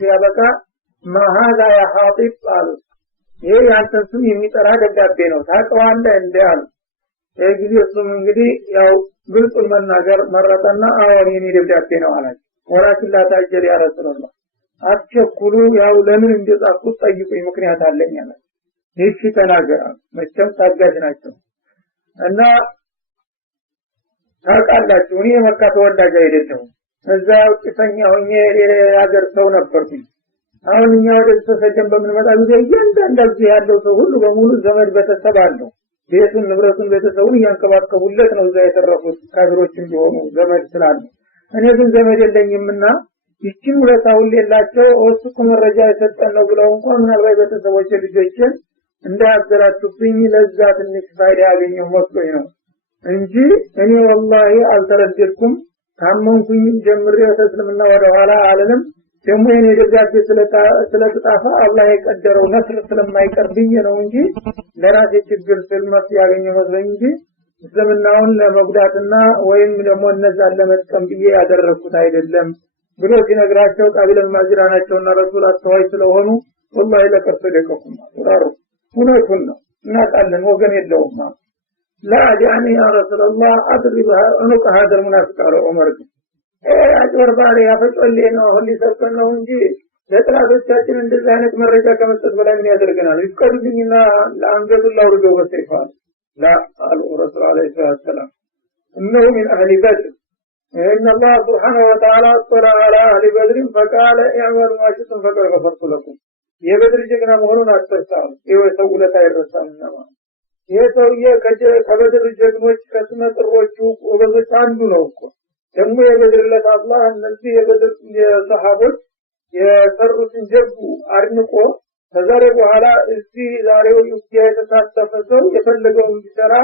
ሲያበቃ ማሃዛ ያ ሐጢብ አሉ ይሄ ያንተን ስም የሚጠራ ደብዳቤ ነው ታውቀዋለህ እንዳሉ የጊዜ እሱም እንግዲህ ያው ግልጹን መናገር መረጠና አዎን የኔ ደብዳቤ ነው አላቸው ወራችን ላታጀል ያ ረሱላህ አትቸኩሉ ያው ለምን እንደጻፍኩት ጠይቁኝ ምክንያት አለኝ አለ ይህቺ ተናገራ መቼም ታጋሽ ናቸው እና ታውቃላችሁ እኔ መካ ተወላጅ አይደለሁም እዛ ውጭተኛ ሆኜ የሀገር ሰው ነበርኩኝ አሁን እኛ ወደ ተሰደን በምንመጣ ጊዜ እያንዳንዳችሁ ያለው ሰው ሁሉ በሙሉ ዘመድ ቤተሰብ አለው ቤቱን ንብረቱን ቤተሰቡን ያንከባከቡለት ነው እዛ የተረፉት ካድሮችም ቢሆኑ ዘመድ ስላሉ እኔ ግን ዘመድ የለኝምና ይቺን ሁለታውን ሌላቸው እሱ መረጃ የሰጠን ነው ብለው እንኳን ምናልባት ቤተሰቦች ልጆችን እንዳያዘራቱብኝ ለዛ ትንሽ ፋይዳ ያገኘው መስሎኝ ነው እንጂ እኔ ወላሂ አልተረደድኩም ታመንኩኝ ጀምሬ ተስልምና ወደ ኋላ አለንም ደግሞ የኔ ደጋፊ ስለተጣፋ አላህ የቀደረው ነስር ስለማይቀርብኝ ነው እንጂ ለራሴ ችግር ስለማስ ያገኘው መስሎኝ እንጂ እስልምናውን ለመጉዳትና ወይም ደግሞ እነዛን ለመጥቀም ብዬ ያደረኩት አይደለም ብሎ ሲነግራቸው ቃቢል ማጅራናቸውና ረሱል አስተዋይ ስለሆኑ ወላሂ ለከፈደከኩም ወራሩ ሁነቱን ነው እናቃለን ወገን የለውም لا يعني يا رسول الله اضرب عنق هذا المنافق على عمر አጭር ባሪ ያፈጨልኝ ነው ሁሉ ሰጥተን ነው እንጂ ለጥላቶቻችን እንደዚህ አይነት መረጃ ከመስጠት በላይ ምን ያደርገናል ይፈቀዱልኝና ለአንገቱን ላውርደው በሰይፋል لا الرسول عليه الصلاه والسلام انه من اهل بدر ان الله سبحانه وتعالى اطلع على اهل بدر فقال اعملوا ما شئتم فقد غفرت لكم የበድር ጀግና መሆኑን አስተሳሰብ ይወሰው ለታ ይረሳልና የሰውዬ ከበድር ጀግኖች ከስመጥሮቹ ወበዞች አንዱ ነው እኮ ደግሞ የበድርለት አላህ እነዚህ የበድር የሰሃቦች የሰሩትን ጀብዱ አድንቆ ከዛሬ በኋላ እዚህ ዛሬው የተሳተፈ ሰው የፈለገውን እንዲሰራ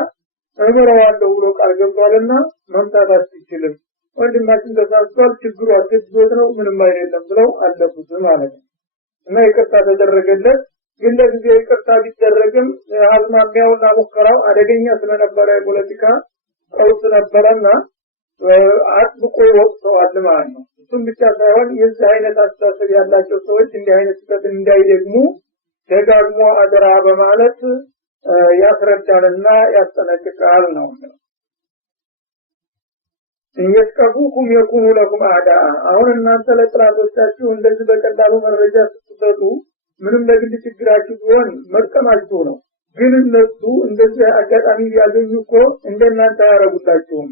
እመረዋለሁ ብሎ ቃል ገብቷልና መምጣት አትችልም ወንድማችን ተሳስቷል ችግሩ አትግዞት ነው ምንም አይደለም ብለው አለፉት ማለት ነው እና ይቅርታ ተደረገለት ግን ለጊዜው ይቅርታ ቢደረግም አዝማሚያውና ሙከራው አደገኛ ስለነበረ ፖለቲካ ቀውስ ነበርና አጥብቆ ወጥተዋል ማለት ነው እሱም ብቻ ሳይሆን የዚህ አይነት አስተሳሰብ ያላቸው ሰዎች እንዲህ አይነት ስህተት እንዳይደግሙ ደጋግሞ አደራ በማለት ያስረዳልና ያስጠነቅቃል ነው እየስቀፉኩም የኩኑ ለኩም አዳ አሁን እናንተ ለጥላቶቻችሁ እንደዚህ በቀላሉ መረጃ ስትሰጡ ምንም ለግል ችግራችሁ ቢሆን መጥቀማችሁ ነው ግን እነሱ እንደዚህ አጋጣሚ ቢያገኙ እኮ እንደናንተ ያረጉላችሁም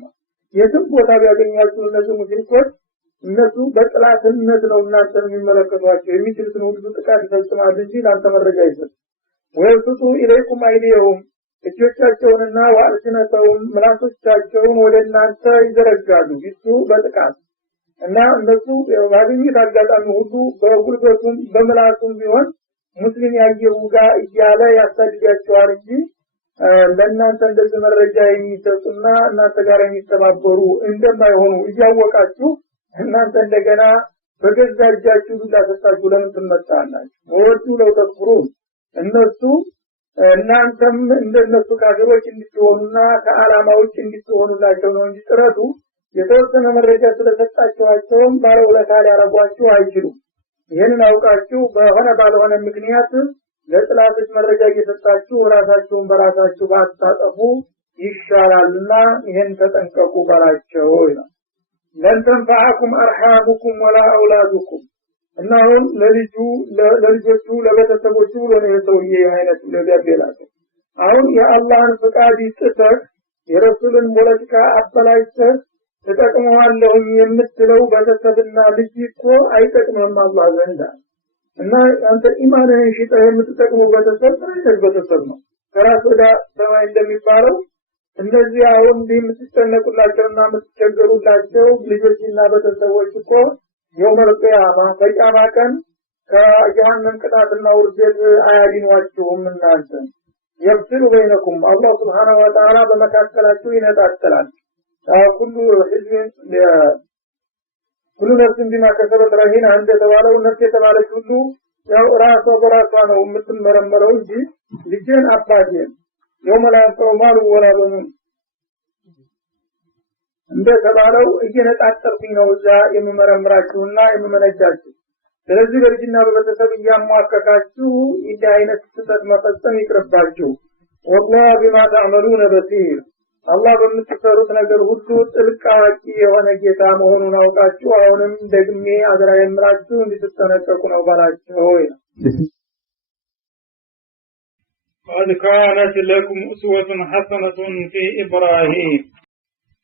የትም ቦታ ቢያገኛችሁ እነዚህ ሙሽሪኮች እነሱ በጥላትነት ነው እናንተ የሚመለከቷቸው የሚችሉትን ሁሉ ጥቃት ይፈጽማሉ እንጂ ለአንተ መረጃ አይሰጥ ወይስጡ ኢለይኩም አይዲየሁም እጆቻቸውንና ዋልስነታውን ምላሶቻቸውን ወደ እናንተ ይዘረጋሉ ይሱ በጥቃት እና እነሱ ባገኙት አጋጣሚ ሁሉ በጉልበቱም በምላሱም ቢሆን ሙስሊም ያየው ጋር እያለ ያሳድጋቸዋል እንጂ ለእናንተ እንደዚህ መረጃ የሚሰጡና እናንተ ጋር የሚተባበሩ እንደማይሆኑ እያወቃችሁ እናንተ እንደገና በገዛ እጃችሁ ላሰጣችሁ ለምን ትመጣላችሁ ወርዱ ለተክሩ እነሱ እናንተም እንደነሱ ካፊሮች እንድትሆኑና ከዓላማ ውጭ እንድትሆኑላቸው ነው እንጂ ጥረቱ የተወሰነ መረጃ ስለሰጣችኋቸውም ባለውለታ ሊያረጓችሁ አይችሉም ይሄንን አውቃችሁ በሆነ ባልሆነ ምክንያት ለጥላቶች መረጃ እየሰጣችሁ ራሳችሁን በራሳችሁ ባታጠፉ ይሻላልና ይሄን ተጠንቀቁ ባላቸው ይላል ለንተንፈዓኩም አርሃሙኩም ወላ አውላዱኩም እናሁን ለልጆቹ ለቤተሰቦቹ ለነሰውዬ አይነት ለጋቤላቸው አሁን የአላህን ፍቃድ ይጥተህ የረሱልን ፖለቲካ አበላሽተህ ተጠቅመዋለሁ የምትለው ቤተሰብና ልጅ እኮ አይጠቅምም አላህ ዘንድ እና አንተ ኢማንን ሽጠህ የምትጠቅመው ቤተሰብ ነው ከራስ ወደ ሰማይ እንደሚባለው እነዚህ አሁን የምትጨነቁላቸውና የምትቸገሩላቸው ልጆችና ቤተሰቦች እኮ የውመል ቂያማ በቂያማ ቀን ከጀሃነም ቅጣትና ውርደት አያድኗችሁም እናንተ يفصل بينكم الله سبحانه وتعالى በመካከላችሁ ይነጣጥላል ሁሉ ህዝብ ሁሉ ነፍስ بما كسبت رهين አንደ ተባለው ነፍስ የተባለች ሁሉ ያው ራሷ በራሷ ነው የምትመረመረው እንጂ ልጅን አባቴን يوم لا ينفع مال ولا بنون እንደ ተባለው እየነጣጠርኩኝ ነው እዛ የምመረምራችሁና የምመነጃችሁ ስለዚህ በልጅና በቤተሰብ እያሟከካችሁ እንዲህ አይነት ስህተት መፈጸም ይቅርባችሁ። ወላሂ ቢማ ተዕመሉነ በሲር አላህ በምትሰሩት ነገር ሁሉ ጥልቅ አዋቂ የሆነ ጌታ መሆኑን አውቃችሁ አሁንም ደግሜ አደራ የምላችሁ እንድትጠነቀቁ ነው ባላቸው ይላል። قد كانت لكم أسوة حسنة في إبراهيم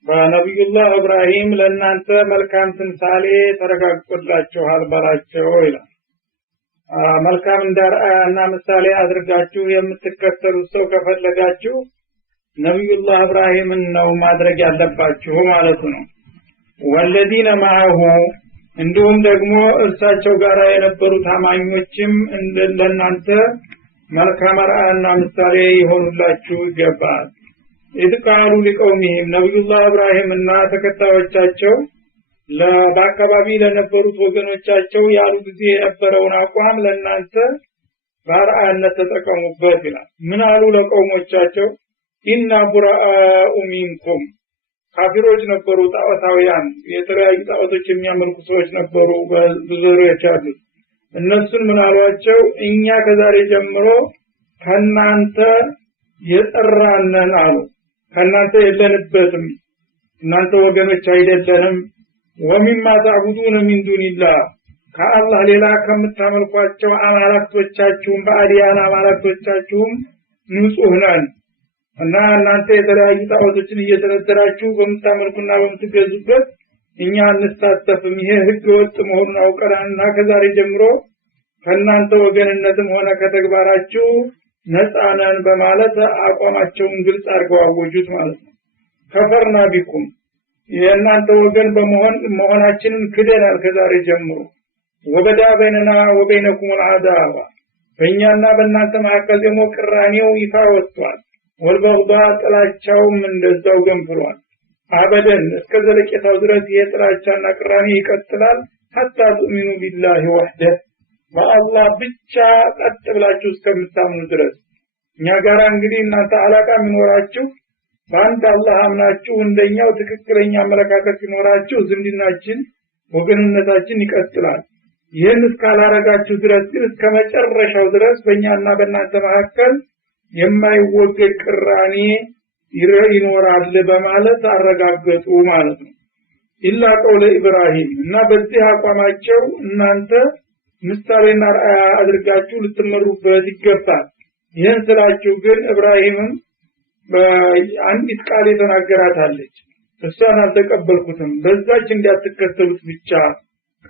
በነብዩላህ ኢብራሂም ለእናንተ መልካም ምሳሌ ተረጋግጦላችኋል ባላቸው ይላል። መልካም እንዳርአያና ምሳሌ አድርጋችሁ የምትከተሉት ሰው ከፈለጋችሁ ነብዩላህ ኢብራሂምን ነው ማድረግ ያለባችሁ ማለት ነው። ወለዲነ ማአሁ እንዲሁም ደግሞ እርሳቸው ጋር የነበሩ ታማኞችም እንደናንተ መልካም አርአያና ምሳሌ ይሆኑላችሁ ይገባል። ይድቃሉ ለቀውሚሂም ነብዩላህ ኢብራሂም እና ተከታዮቻቸው በአካባቢ ለነበሩት ወገኖቻቸው ያሉ ጊዜ የነበረውን አቋም ለናንተ በአርአያነት ተጠቀሙበት ይላል። ምን አሉ ለቀውሞቻቸው? ኢና ቡራኡ ሚንኩም ካፊሮች ነበሩ፣ ጣዖታውያን የተለያዩ ጣዖቶች የሚያመልኩ ሰዎች ነበሩ ብዙዎች አሉ። እነሱን ምን አሏቸው? እኛ ከዛሬ ጀምሮ ከናንተ የጠራነን አሉ። ከናንተ የለንበትም፣ እናንተ ወገኖች አይደለንም። ወሚማ ተዕቡዱነ ሚን ዱኒላህ ከአላህ ሌላ ከምታመልኳቸው አማልክቶቻችሁም በአዲያን አማልክቶቻችሁም ንጹህ ነን እና እናንተ የተለያዩ ጣዖቶችን እየተረደራችሁ በምታመልኩና በምትገዙበት እኛ እንሳተፍም፣ ይሄ ህገ ወጥ መሆኑን አውቀናልና ከዛሬ ጀምሮ ከናንተ ወገንነትም ሆነ ከተግባራችሁ ነፃ ነን በማለት አቋማቸውን ግልጽ አድርገው አወጁት ማለት ነው። ከፈርና ቢኩም የእናንተ ወገን መሆናችንን ክደናል ከዛሬ ጀምሮ። ወበዳ በይነና ወበይነኩም العداوة በእኛና በእናንተ መካከል ደግሞ ቅራኔው ይፋ ወጥቷል። ወልበግዳ ጥላቻውም እንደዛው ገንፍሏል። አበደን እስከ ዘለቄታው ድረስ የጥላቻና ቅራኔ ይቀጥላል። ሐታ ትኡሚኑ ቢላሂ ወህደ በአላህ ብቻ ቀጥ ብላችሁ እስከምታምኑ ድረስ። እኛ ጋር እንግዲህ እናንተ አላቃ የሚኖራችሁ በአንድ አላህ አምናችሁ እንደኛው ትክክለኛ አመለካከት ሲኖራችሁ ዝምድናችን ወገንነታችን ይቀጥላል። ይህን እስካላረጋችሁ ድረስ ግን እስከመጨረሻው ድረስ በእኛና በእናንተ መካከል የማይወገድ ቅራኔ ይኖራል በማለት አረጋገጡ ማለት ነው። ኢላ ቀውለ ኢብራሂም እና በዚህ አቋማቸው እናንተ ምሳሌና ራእይ አድርጋችሁ ልትመሩበት ይገባል። ይህን ስላችሁ ግን ኢብራሂምም በአንዲት ቃል የተናገራታለች፣ እሷን አልተቀበልኩትም፣ በዛች እንዳትከተሉት ብቻ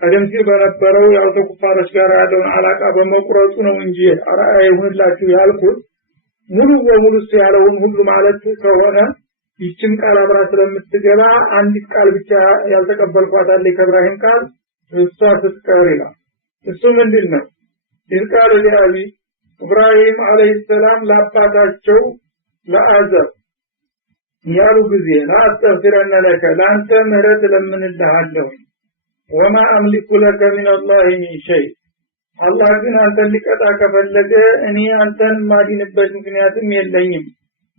ቀደም ሲል በነበረው ያው ተኩፋሮች ጋር ያለውን አላቃ በመቁረጡ ነው እንጂ ራእይ ይሁንላችሁ ያልኩት ሙሉ በሙሉ ያለውን ሁሉ ማለት ከሆነ ይችን ቃል አብራ ስለምትገባ አንዲት ቃል ብቻ ያልተቀበልኳት አለ ከኢብራሂም ቃል እሷ ስትቀር ይላል። እሱ ምንድነው? ይልቃል ለአቢ ኢብራሂም አለይሂ ሰላም ለአባታቸው ለአዘር ያሉ ጊዜ ላስተግፊረነ ለከ ለአንተ ምህረት ለምንልሃለሁ ወማ አምሊኩ ለከ ሚነላሂ ሚን ሸይ አላህ ግን አንተን ሊቀጣ ከፈለገ እኔ አንተን ማዲንበት ምክንያትም የለኝም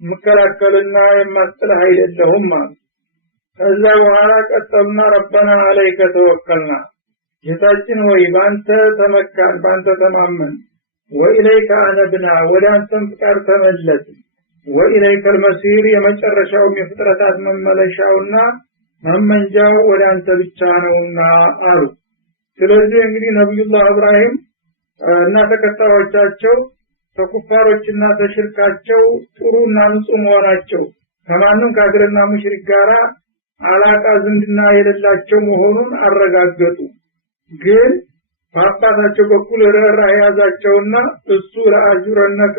መከራከልና የማስጥልህ አይደለሁም ማለት። ከዛ በኋላ ቀጠልና ረበና አለይከ ተወከልና ጌታችን ሆይ ባንተ ተመካን ባንተ ተማመን ወኢለይከ አነብና ወደ አንተም ፍቃድ ተመለስ ወኢለይከ المصير የመጨረሻው የፍጥረታት መመለሻውና መመንጃው ወደ አንተ ብቻ ነውና አሉ። ስለዚህ እንግዲህ ነብዩላህ ኢብራሂም እና ተከታዮቻቸው ተኩፋሮችና ተሽርካቸው ጥሩና ንጹህ መሆናቸው ከማንም ካፍርና ሙሽሪክ ጋራ አላቃ ዝምድና የሌላቸው መሆኑን አረጋገጡ። ግን በአባታቸው በኩል ርህራሄ ያዛቸውና እሱ ለአጁረነከ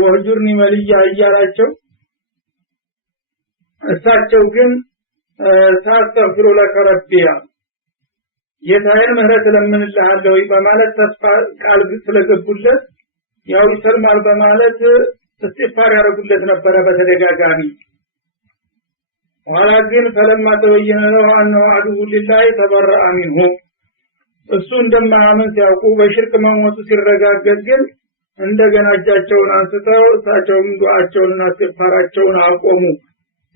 ወህጁርኒ መልያ እያላቸው እሳቸው ግን ታስተግፊሩ ለከ ረቢያ ጌታዬን ምህረት ለምንልሃለሁ በማለት ተስፋ ቃል ስለገቡለት ያው ይሰልማል በማለት እስትግፋር ያደርጉለት ነበር በተደጋጋሚ። ኋላ ግን ፈለማ ተበየነ ነው አንሁ አዱሁ ሊላሂ ተበረአ ሚንሁ እሱ እንደማያምን ሲያውቁ በሽርክ መሞቱ ሲረጋገጥ ግን እንደገና እጃቸውን አንስተው እሳቸውም ዱዓቸውንና እስትግፋራቸውን አቆሙ።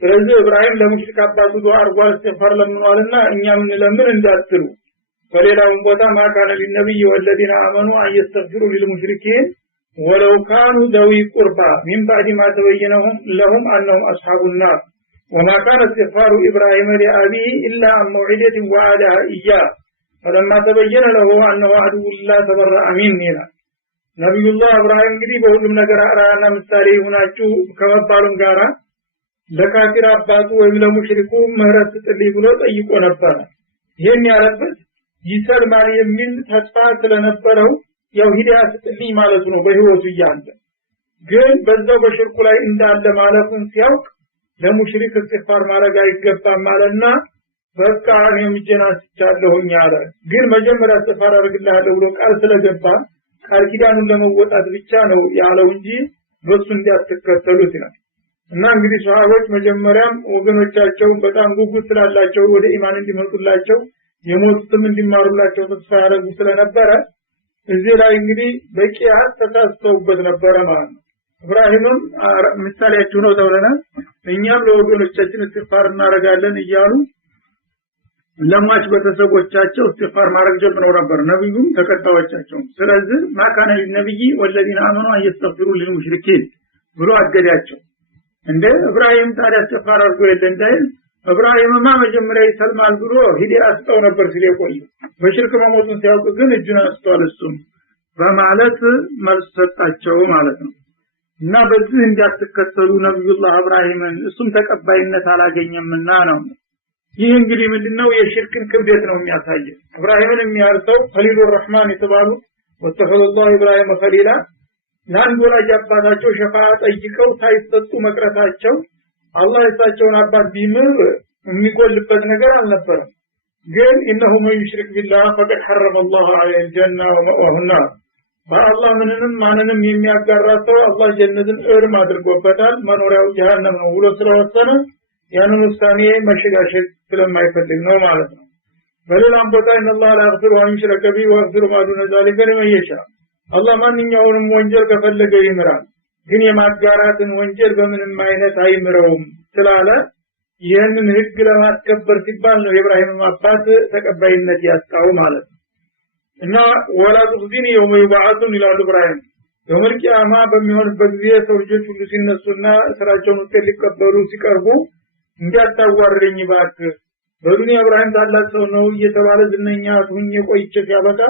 ስለዚህ ኢብራሂም ለሙሽሪክ አባቱ ዱዓ አርጓል እስትግፋር ለምኗልና እኛ ምን ለምን እንዳትሉ በሌላውም ቦታ ማካነ ለነብይ ወለዲና አመኑ አየስተግፊሩ ለልሙሽሪኪን ወለው ካኑ ذوي قربى من بعد ما تبين لهم انهم اصحاب النار وما كان استغفار ابراهيم لابيه الا عن موعدة وعدها اياه فلما تبين له انه عدو لله تبرأ منه ነብዩላህ ኢብራሂም እንግዲህ በሁሉም ነገር አራና ምሳሌ ሆናችሁ ከመባሉም ጋራ ለካፊር አባቱ ወይም ለሙሽሪኩ ምህረት ጥልይ ብሎ ጠይቆ ነበር። ይሄን ያለበት ይሰልማል የሚል ተስፋ ስለነበረው ያው ሂዳያ ጥልይ ማለት ነው በህይወቱ ይያለ ግን በዛው በሽርኩ ላይ እንዳለ ማለፉን ሲያውቅ ለሙሽሪክ እስትግፋር ማድረግ አይገባም ማለትና በቃ እኔም ጀናስቻለሁኝ አለ። ግን መጀመሪያ እስትግፋር አድርግልሃለሁ ብሎ ቃል ስለገባ ቃል ኪዳኑን ለመወጣት ብቻ ነው ያለው እንጂ በሱ እንዲያተከተሉት ነው። እና እንግዲህ ሷሃቦች መጀመሪያም ወገኖቻቸው በጣም ጉጉት ስላላቸው ወደ ኢማን እንዲመጡላቸው የሞቱትም እንዲማሩላቸው ተስፋ ያደርጉ ስለነበረ እዚህ ላይ እንግዲህ በቂያት ተሳስተውበት ነበረ ማለት ነው። ኢብራሂምም ምሳሌያቸው ነው ተብለናል። እኛም ለወገኖቻችን እስትግፋር እናደርጋለን እያሉ ለማች በተሰቦቻቸው እስትግፋር ማድረግ ጀምረው ነበር ነብዩም ተከታዮቻቸው። ስለዚህ ማካነ ለነብይ ወለዲና አመኑ አየስተግፊሩ ለልሙሽሪኪን ብሎ አገዳቸው። እንደ ኢብራሂም ታዲያ እስትግፋር አድርጎ እንዳይል ኢብራሂምማ መጀመሪያ ይሰልማል ብሎ ሂዳያ አስጠው ነበር ሲለቆይ በሽርክ መሞቱን ሲያውቅ ግን እጁን አስቷል እሱም በማለት መልስ ሰጣቸው ማለት ነው። እና በዚህ እንዲያተከተሉ ነብዩላህ ኢብራሂምን እሱም ተቀባይነት አላገኘምና ነው። ይህ እንግዲህ ምንድነው የሽርክን ክብደት ነው የሚያሳየው። ኢብራሂምን የሚያርሰው ኸሊሉር ረህማን የተባሉ ወተኸለላሁ ኢብራሂም ኸሊላ ለአንድ ወላጅ አባታቸው ሸፋዓ ጠይቀው ሳይሰጡ መቅረታቸው አላህ እሳቸውን አባት ቢምር የሚጎልበት ነገር አልነበረም። ግን ኢነሁ መን ይሽሪክ ቢላህ ፈቀድ ሐረመ አላሁ ዐለይሂ አልጀና ወመእዋሁ النار በአላህ ምንንም ማንንም የሚያጋራ ሰው አላህ ጀነትን እርም አድርጎበታል መኖሪያው ጀሃነም ነው ብሎ ስለወሰነ ያንን ውሳኔ መሸጋሸግ ስለማይፈልግ ነው ማለት ነው። በሌላም ቦታ ኢነላህ ላ የግፊሩ አን ዩሽረከ ቢሂ ወየግፊሩ ማ ዱነ ዛሊከ ሊመን የሻእ አላህ ማንኛውንም ወንጀል ከፈለገ ይምራል ግን የማጋራትን ወንጀል በምንም አይነት አይምረውም ስላለ ይህንን ህግ ለማስከበር ሲባል ነው የኢብራሂም አባት ተቀባይነት ያጣው ማለት ነው። እና ወላ ትኽዚኒ የውመ ይብዓቱን ይላል ኢብራሂም የውመል ቂያማ በሚሆንበት ጊዜ ሰው ልጆች ሁሉ ሲነሱና ስራቸውን ውጤት ሊቀበሉ ሲቀርቡ እንዲያታዋርደኝ እባክህ በዱንያ ኢብራሂም ታላቅ ሰው ነው እየተባለ ዝነኛ ሁኜ ቆይቼ ሲያበቃ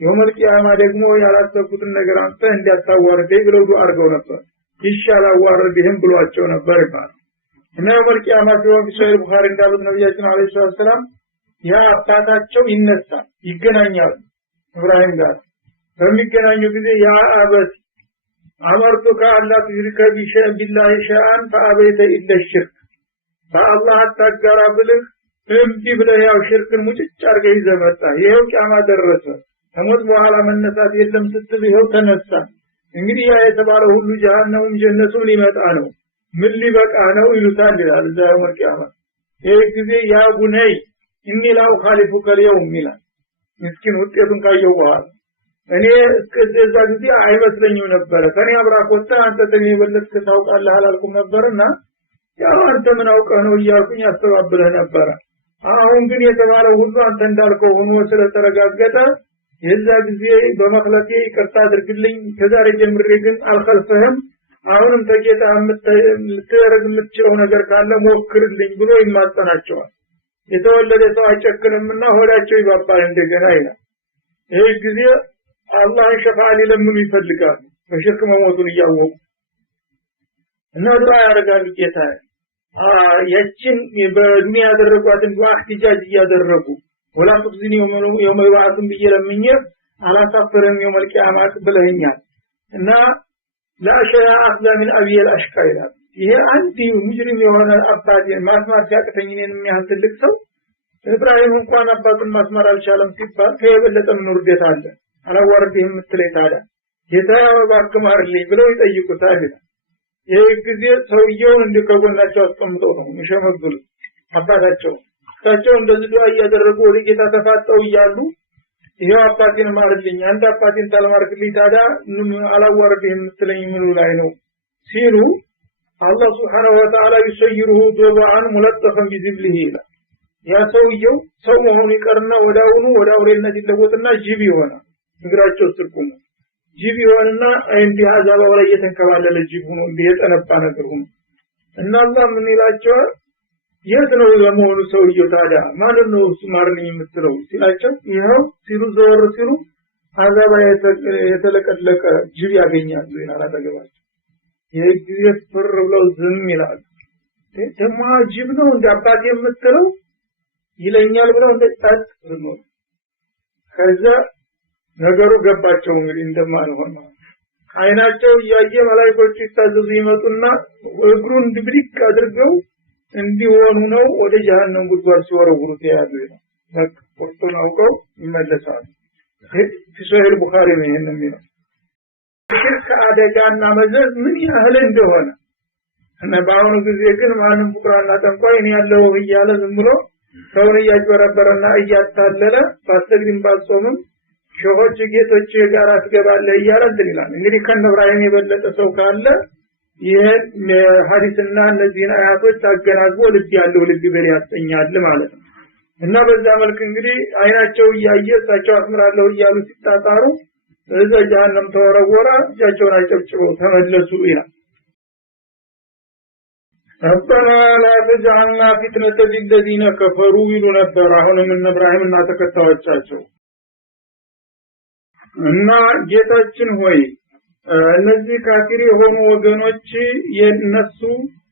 የውመል ቂያማ ደግሞ ያላሰብኩትን ነገር አንተ እንዲያታዋርደኝ ብለው ዱዓ አድርገው ነበር። ይሻላል አዋርድህም ብሏቸው ነበር ይባላል። እና የውመል ቂያማ ሲሆን ሶሒህ ቡኻሪ እንዳሉት ነብያችን አለይሂ ሰላም ያ አባታቸው ይነሳል ይገናኛል ኢብራሂም ጋር በሚገናኙ ጊዜ ያ አበት አመርቱከ አላ ትሽሪከ ቢላሂ ሸአን ፈአበይተ ኢላ ሽርክ በአላህ አታጋራ ብለህ እምቢ ብለህ ያው ሽርክን ሙጭጭ አድርገህ ይዘህ መጣህ። ይሄው ቂያማ ደረሰ ከሞት በኋላ መነሳት የለም ስትል ይሄው ተነሳ። እንግዲህ ያ የተባለው ሁሉ ጀሃነም ጀነቱም ሊመጣ ነው ምን ሊበቃ ነው ይሉታል ይላል እዛው ቂያማ። ይሄ ጊዜ ያ ቡነይ ኢኒ ላው ኻሊፉከ اليوم ይላል ምስኪን ውጤቱን ካየው በኋላ እኔ እስከዛ ጊዜ አይመስለኝም ነበር ከኔ አብራኮታ አንተ ተኔ የበለጥክ ታውቃለህ አላልኩም ነበርና ያው አንተ ምን አውቀህ ነው እያልኩኝ አስተባብለህ ነበር። አሁን ግን የተባለው ሁሉ አንተ እንዳልከው ሆኖ ስለተረጋገጠ የዛ ጊዜ በመخለቴ ይቅርታ አድርግልኝ ከዛሬ ጀምሬ ግን አልኸልፈህም አሁንም ተጌታ ልትረግ የምትችለው ነገር ካለ ሞክርልኝ ብሎ ይማጸናቸዋል። የተወለደ ሰው አይጨክንምና ሆዳቸው ይባባል እንደገና ይላል። ይሄ ጊዜ አላህ ሸፋዓ ሊለምኑ ይፈልጋሉ በሽርክ መሞቱን እያወቁ እና ዱዓ ያደርጋሉ ጌታ ያችን በዱንያ ያደረጓትን ዱዓ እህትጃጅ እያደረጉ ወላ ትኽዚኒ የውመ ይብዓቱን ብየለምኝ አላሳፈረም የውመል ቂያማ ብለኸኛል እና ላሸያ አፍዛ ምን አብየል አሽቃይላ ይሄ አንድ ሙጅሪም የሆነ አባቴ ማስማር ሲያቅተኝ እኔን የሚያህል ትልቅ ሰው ኢብራሂም እንኳን አባቱን ማስማር አልቻለም ሲባል ከየበለጠ ምን ውርደት አለ አላዋርድህም የምትለኝ ታዲያ ጌታዬ እባክህ ማርልኝ ብለው ይጠይቁታል። ይሄ ጊዜ ሰውየውን እንደከጎናቸው አስቀምጠው ነው የሚሸመግሉት አባታቸው እሳቸው እንደዚህ ዱዓ እያደረጉ ወደ ጌታ ተፋጠው እያሉ ይሄው አባቴን ማርልኝ አንተ አባቴን ታልማርክልኝ ታዲያ አላዋርድህም የምትለኝ ምኑ ላይ ነው ሲሉ አላህ Subhanahu Wa Ta'ala ይሰይሩሁ ዱባን ሙለጠፈን ቢዝብሊሂ ያ ሰውየው ሰው መሆኑ ይቀርና ወዳውኑ ወደ አውሬነት ይለወጥና ጅብ ይሆናል። እግራቸው ስር ቆሞ ጅብ ይሆንና እንዲህ አዛባው ላይ እየተንከባለለ ጅብ ሆኖ እንዲህ የጠነባ ነገር ሆኖ እና አላህ ምን ይላቸዋል? የት ነው ለመሆኑ ሰውየው ታዲያ ማለት ነው እሱ ማርነኝ የምትለው ሲላቸው ይኸው ሲሉ ዘወር ሲሉ አዛባ የተለቀለቀ ጅብ ያገኛሉ ይላል አጠገባቸው። የጊዜት ፍር ብለው ዝም ይላሉ። ደግሞ ጅብ ነው እንደ አባቴ የምትለው ይለኛል ብለው እንደጣጥ ነው። ከዛ ነገሩ ገባቸው እንግዲህ እንደማልሆን አይናቸው ያየ መላእክቶቹ ይታዘዙ ይመጡና እግሩን ድብድቅ አድርገው እንዲሆኑ ነው ወደ ጀሃነም ጉድጓድ ሲወረውሩት ያሉ ነው። ወቅቱን አውቀው ይመለሳሉ። ፊሶሄል ቡኻሪ ነው ይሄን የሚለው ሽርክ አደጋና መዘዝ ምን ያህል እንደሆነ እና በአሁኑ ጊዜ ግን ማንም ቡክራና ጠንቋይ እኔ ያለው እያለ ዝም ብሎ ሰውን እያጭበረበረና እያታለለ ባስተግሪም ባጾምም ሸሆች ጌቶች ጋር አስገባለ እያለ ይላል። እንግዲህ ከነብራሂም የበለጠ ሰው ካለ ይሄን ሐዲስና እነዚህን አያቶች አገናዝቦ ልብ ያለው ልብ በል ያሰኛል ማለት ነው። እና በዛ መልክ እንግዲህ አይናቸው እያየ እሳቸው አስምራለሁ እያሉ ሲጣጣሩ እዛ ጀሃነም ተወረወራ እጃቸውን አጨብጭበው ተመለሱ ይላል። ربنا لا تجعلنا فتنة للذين كفروا ይሉ ነበር። አሁንም እነ ኢብራሂምና ተከታዮቻቸው እና ጌታችን ሆይ እነዚህ ካፊር የሆኑ ወገኖች የነሱ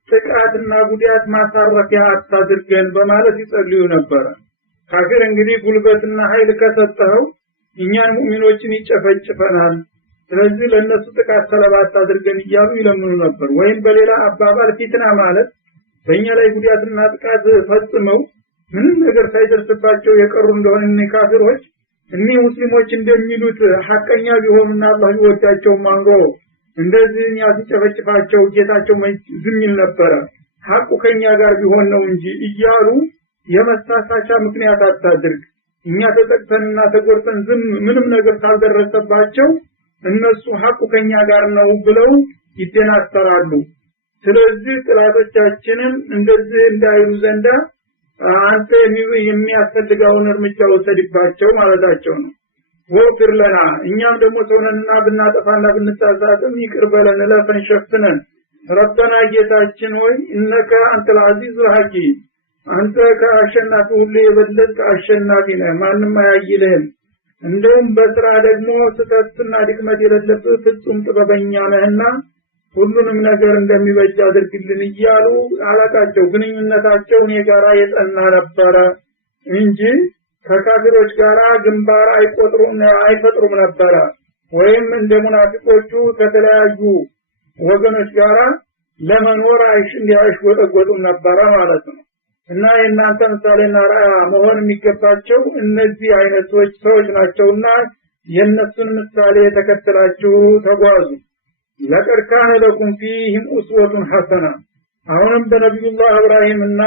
ጥቃትና ጉዳት ማሳረፊያ አታድርገን በማለት ይጸልዩ ነበር። ካፊር እንግዲህ ጉልበትና ኃይል ከሰጠው እኛን ሙእሚኖችን ይጨፈጭፈናል፣ ስለዚህ ለነሱ ጥቃት ሰለባ አታድርገን እያሉ ይለምኑ ነበር። ወይም በሌላ አባባል ፊትና ማለት በእኛ ላይ ጉዳትና ጥቃት ፈጽመው ምንም ነገር ሳይደርስባቸው የቀሩ እንደሆነ ካፊሮች እኒህ ሙስሊሞች እንደሚሉት ሐቀኛ ቢሆኑና አላህ ይወዳቸው ማንጎ እንደዚህ ያስጨፈጭፋቸው ጌታቸው ዝም ይል ነበር፣ ሐቁ ከኛ ጋር ቢሆን ነው እንጂ እያሉ የመሳሳቻ ምክንያት አታድርግ፣ እኛ ተጠቅተንና ተጎርተን ዝም ምንም ነገር ሳልደረሰባቸው እነሱ ሐቁ ከኛ ጋር ነው ብለው ይደናስተራሉ። ስለዚህ ጥላቶቻችንን እንደዚህ እንዳይሉ ዘንዳ አንተ የሚያስፈልገውን እርምጃ ወሰድባቸው ማለታቸው ነው። ወፍር ለና እኛም ደግሞ ሰውነንና ብናጠፋና ብንሳሳትም ይቅር በለን ለፈን ሸፍነን ረበና ጌታችን ሆይ እነከ አንተል አዚዙል ሐኪም አንተ ከአሸናፊ ሁሉ የበለጠ አሸናፊ ነህ፣ ማንም አያይልህም። እንደውም በስራ ደግሞ ስተትና ድክመት የሌለብህ ፍጹም ጥበበኛ ነህና ሁሉንም ነገር እንደሚበጅ አድርግልን እያሉ አላቃቸው ግንኙነታቸው እኔ ጋራ የጸና ነበረ እንጂ ከካፊሮች ጋራ ግንባር አይፈጥሩም ነበረ። ወይም እንደ ሙናፊቆቹ ከተለያዩ ወገኖች ጋራ ለመኖር አይሽወጠጎጡም ነበረ ማለት ነው። እና የእናንተ ምሳሌና ራእያ መሆን የሚገባቸው እነዚህ አይነት ሰዎች ናቸውና የእነሱን ምሳሌ ተከትላችሁ ተጓዙ። لقد كان لكم فيهم أسوة حسنة አሁንም በነብዩላህ ኢብራሂምና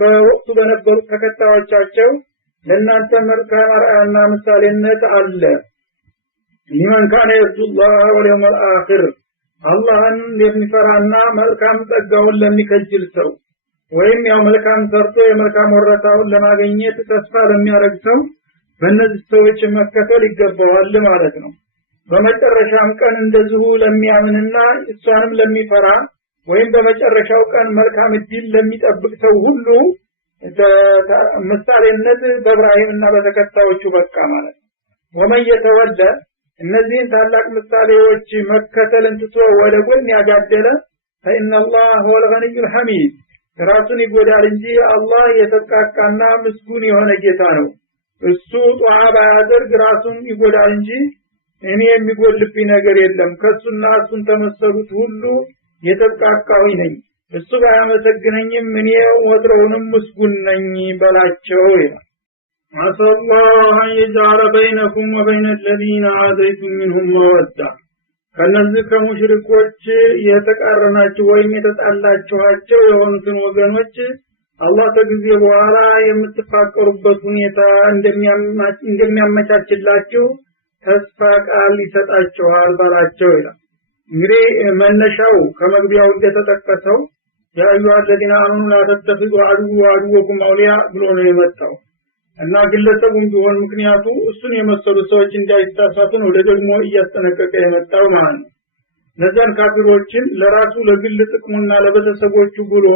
በወቅቱ በነበሩ ተከታዮቻቸው ለእናንተ መልካም አርአያና ምሳሌነት አለ። ሊመን ካነ የርጁላህ ወልየውመል አኺር አላህን የሚፈራና መልካም ጸጋውን ለሚከጅል ሰው ወይም ያው መልካም ሰርቶ የመልካም ወረታውን ለማግኘት ተስፋ ለሚያደርግ ሰው በእነዚህ ሰዎች መከተል ይገባዋል ማለት ነው። በመጨረሻም ቀን እንደዚሁ ለሚያምንና እሷንም ለሚፈራ ወይም በመጨረሻው ቀን መልካም እድል ለሚጠብቅ ሰው ሁሉ ምሳሌነት በኢብራሂምና በተከታዮቹ በቃ ማለት ነው። ወመን የተወለ እነዚህን ታላቅ ምሳሌዎች መከተልን ትቶ ወደ ጎን ያጋደለ ፈኢነላህ ሁወል ገኒዩል ሐሚድ ራሱን ይጎዳል እንጂ አላህ የተጠቃቃና ምስጉን የሆነ ጌታ ነው። እሱ ጧዓ ባያደርግ ራሱን ይጎዳል እንጂ እኔ የሚጎልብኝ ነገር የለም፣ ከሱና እሱን ተመሰሉት ሁሉ የተጠቃቃሁኝ ነኝ፣ እሱ ባያመሰግነኝም እኔ ወትሮውንም ምስጉን ነኝ በላቸው ይላል። አሰላህ የጃለ በይነኩም ወበይነ الذين عاديتم منهم مودة ከነዚህ ከሙሽሪኮች የተቃረናችሁ ወይም የተጣላችኋቸው የሆኑትን ወገኖች አላህ ከጊዜ በኋላ የምትፋቀሩበት ሁኔታ እንደሚያመቻችላችሁ ተስፋ ቃል ይሰጣችኋል ባላቸው ይላል። እንግዲህ መነሻው ከመግቢያው እንደተጠቀሰው ያ አዩሃ الذين آمنوا لا تتخذوا عدوي وعدوكم أولياء ብሎ ነው የመጣው እና ግለሰቡም ቢሆን ምክንያቱ እሱን የመሰሉ ሰዎች እንዳይታሳቱ ነው ደግሞ እያስጠነቀቀ የመጣው ማለት ነው። ለዛን ካፊሮችን ለራሱ ለግል ጥቅሙና ለቤተሰቦቹ ብሎ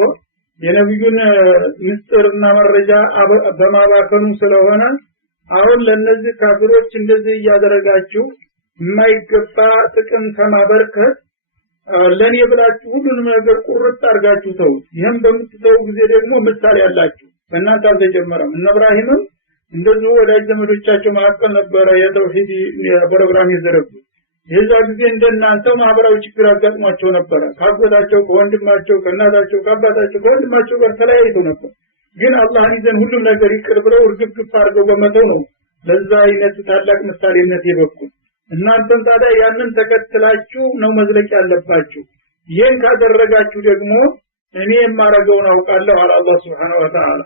የነብዩን ምስጢርና መረጃ በማባከኑ ስለሆነ አሁን ለነዚህ ካፊሮች እንደዚህ እያደረጋችሁ የማይገባ ጥቅም ከማበርከት ለኔ ብላችሁ ሁሉንም ነገር ቁርጥ አድርጋችሁ ተው። ይሄን በምትተው ጊዜ ደግሞ ምሳሌ ያላችሁ በእናንተ አልተጀመረም። እነ ኢብራሂምም እንደዚሁ ወዳጅ ዘመዶቻቸው መካከል ነበረ የተውሂድ ፕሮግራም ይዘረጉት። የዛ ጊዜ እንደናንተ ማህበራዊ ችግር አጋጥሟቸው ነበር። ካጎታቸው ከወንድማቸው ከእናታቸው ከአባታቸው ከወንድማቸው ጋር ተለያይተው ነበር። ግን አላህን ይዘን ሁሉም ነገር ይቅር ብለው እርግፍ አድርገው በመተው ነው ለዛ አይነት ታላቅ ምሳሌነት የበቁት። እናንተም ታዲያ ያንን ተከትላችሁ ነው መዝለቅ ያለባችሁ። ይሄን ካደረጋችሁ ደግሞ እኔ የማረገውን አውቃለሁ አለ አላህ Subhanahu Wa Ta'ala።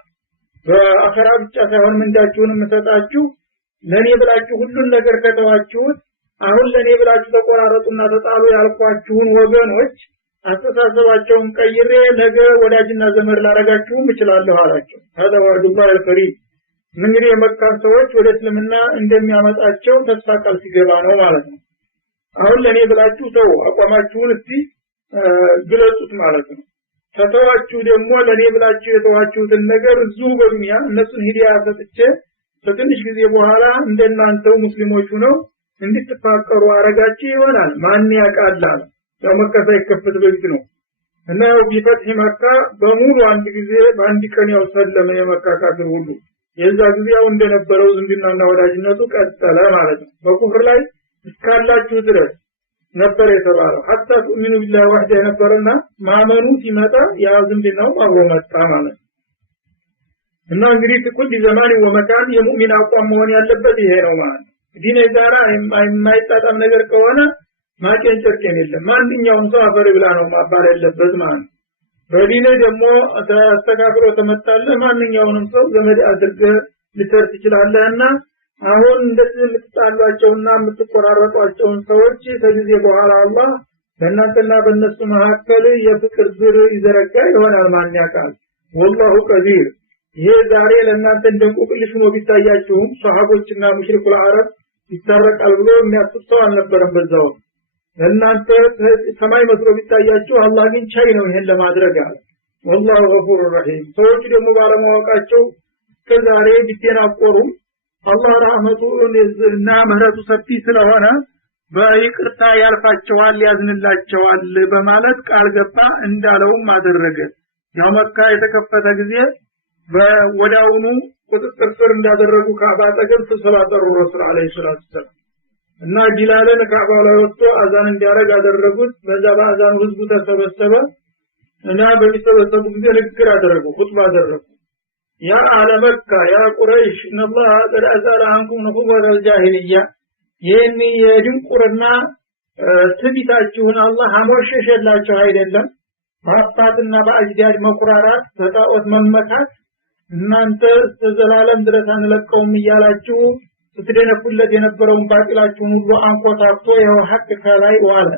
በአኺራ ብቻ ሳይሆን ምንዳችሁን የምሰጣችሁ ለኔ ብላችሁ ሁሉን ነገር ከተዋችሁት አሁን ለኔ ብላችሁ ተቆራረጡና ተጣሉ ያልኳችሁን ወገኖች አስተሳሰባቸውን ቀይሬ ነገ ወዳጅና ዘመድ ላረጋችሁም እችላለሁ አላቸው። هذا وعد الله الكريم። እንግዲህ የመካ ሰዎች ወደ እስልምና እንደሚያመጣቸው ተስፋ ቃል ሲገባ ነው ማለት ነው። አሁን ለኔ ብላችሁ ተው አቋማችሁን እስቲ ግለጹት ማለት ነው። ተተዋችሁ ደግሞ ለኔ ብላችሁ የተዋችሁትን ነገር እዚሁ በዱንያ እነሱን ሂዳያ ሰጥቼ በትንሽ ጊዜ በኋላ እንደናንተው ሙስሊሞች ሆነው እንድትፋቀሩ አረጋችሁ ይሆናል። ማን ያውቃል? ያው መካ ሳይከፈት በፊት ነው እና ቢፈትህ መካ በሙሉ አንድ ጊዜ በአንድ ቀን ያው ሰለመ የመካ ካፊር ሁሉ። የዛ ጊዜ ያው እንደነበረው ዝምድናና ወዳጅነቱ ቀጠለ ማለት ነው። በኩፍር ላይ እስካላችሁ ድረስ ነበር የተባለው hatta tu'minu billahi wahdahu ነበርና ማመኑ ሲመጣ ያ ዝምድናው አብሮ መጣ ማለት ነው። እና እንግዲህ ኩል ዘማን ወመካን የሙእሚን አቋም መሆን ያለበት ይሄ ነው ማለት ነው። ዲኔ ዛራ የማይጣጣም ነገር ከሆነ ማጨንጨርጨን የለም። ማንኛውም ሰው አፈር ብላ ነው ማባል ያለበት ማለት ነው። በዲኔ ደግሞ ተስተካክሎ ተመጣለ ማንኛውንም ሰው ዘመድ አድርገህ ልትርት ይችላልና አሁን እንደዚህ የምትጣሏቸውና የምትቆራረጧቸውን ሰዎች ከጊዜ በኋላ አላህ በእናንተና በእነሱ መካከል የፍቅር ዝር ይዘረጋ ይሆናል። ማን ያውቃል? ወላሁ ቀዲር። ይሄ ዛሬ ለእናንተ እንደንቁቅልሽ ነው ቢታያችሁም ሷሃቦችና ሙሽሪኩል አረብ ይታረቃል ብሎ የሚያስብ ሰው አልነበረም በዛው። ለእናንተ ሰማይ መስሎ ቢታያችሁ አላህ ግን ቻይ ነው ይሄን ለማድረግ አለ። ወላሁ ገፉር ረሂም። ሰዎች ደግሞ ባለማወቃቸው ከዛሬ ቢተናቆሩም አላህ ረህመቱና ምህረቱ ሰፊ ስለሆነ በይቅርታ ያልፋቸዋል ያዝንላቸዋል በማለት ቃል ገባ። እንዳለውም አደረገ። ያው መካ የተከፈተ ጊዜ በወዳውኑ ቁጥጥር ስር እንዳደረጉ ካዕባ አጠገብ ተሰባጠሩ ረሱል አለይሂ ሰላቱ ሰላም እና ቢላልን ካዕባ ላይ ወጥቶ አዛን እንዲያረግ አደረጉት። በዛ በአዛኑ ህዝቡ ተሰበሰበ እና በሚሰበሰቡ ጊዜ ንግግር አደረጉ፣ ኹጥባ አደረጉ። ያ አለ መካ ያ ቁረይሽ ኢነላህ ቀድ አዛለ አንኩም ነፉወል ጃሂልያ። ይሄን የድንቁርና ትቢታችሁን አላህ አሞሸሸላችሁ አይደለም። በአባትና በአጅዳድ መኩራራት በጣዖት መመካት እናንተ ዘላለም ድረስ አንለቀውም እያላችሁ ስትደነፉለት የነበረውን ባጢላችሁን ሁሉ አንቆታቶ ይኸው ሐቅ ከላይ ዋለ።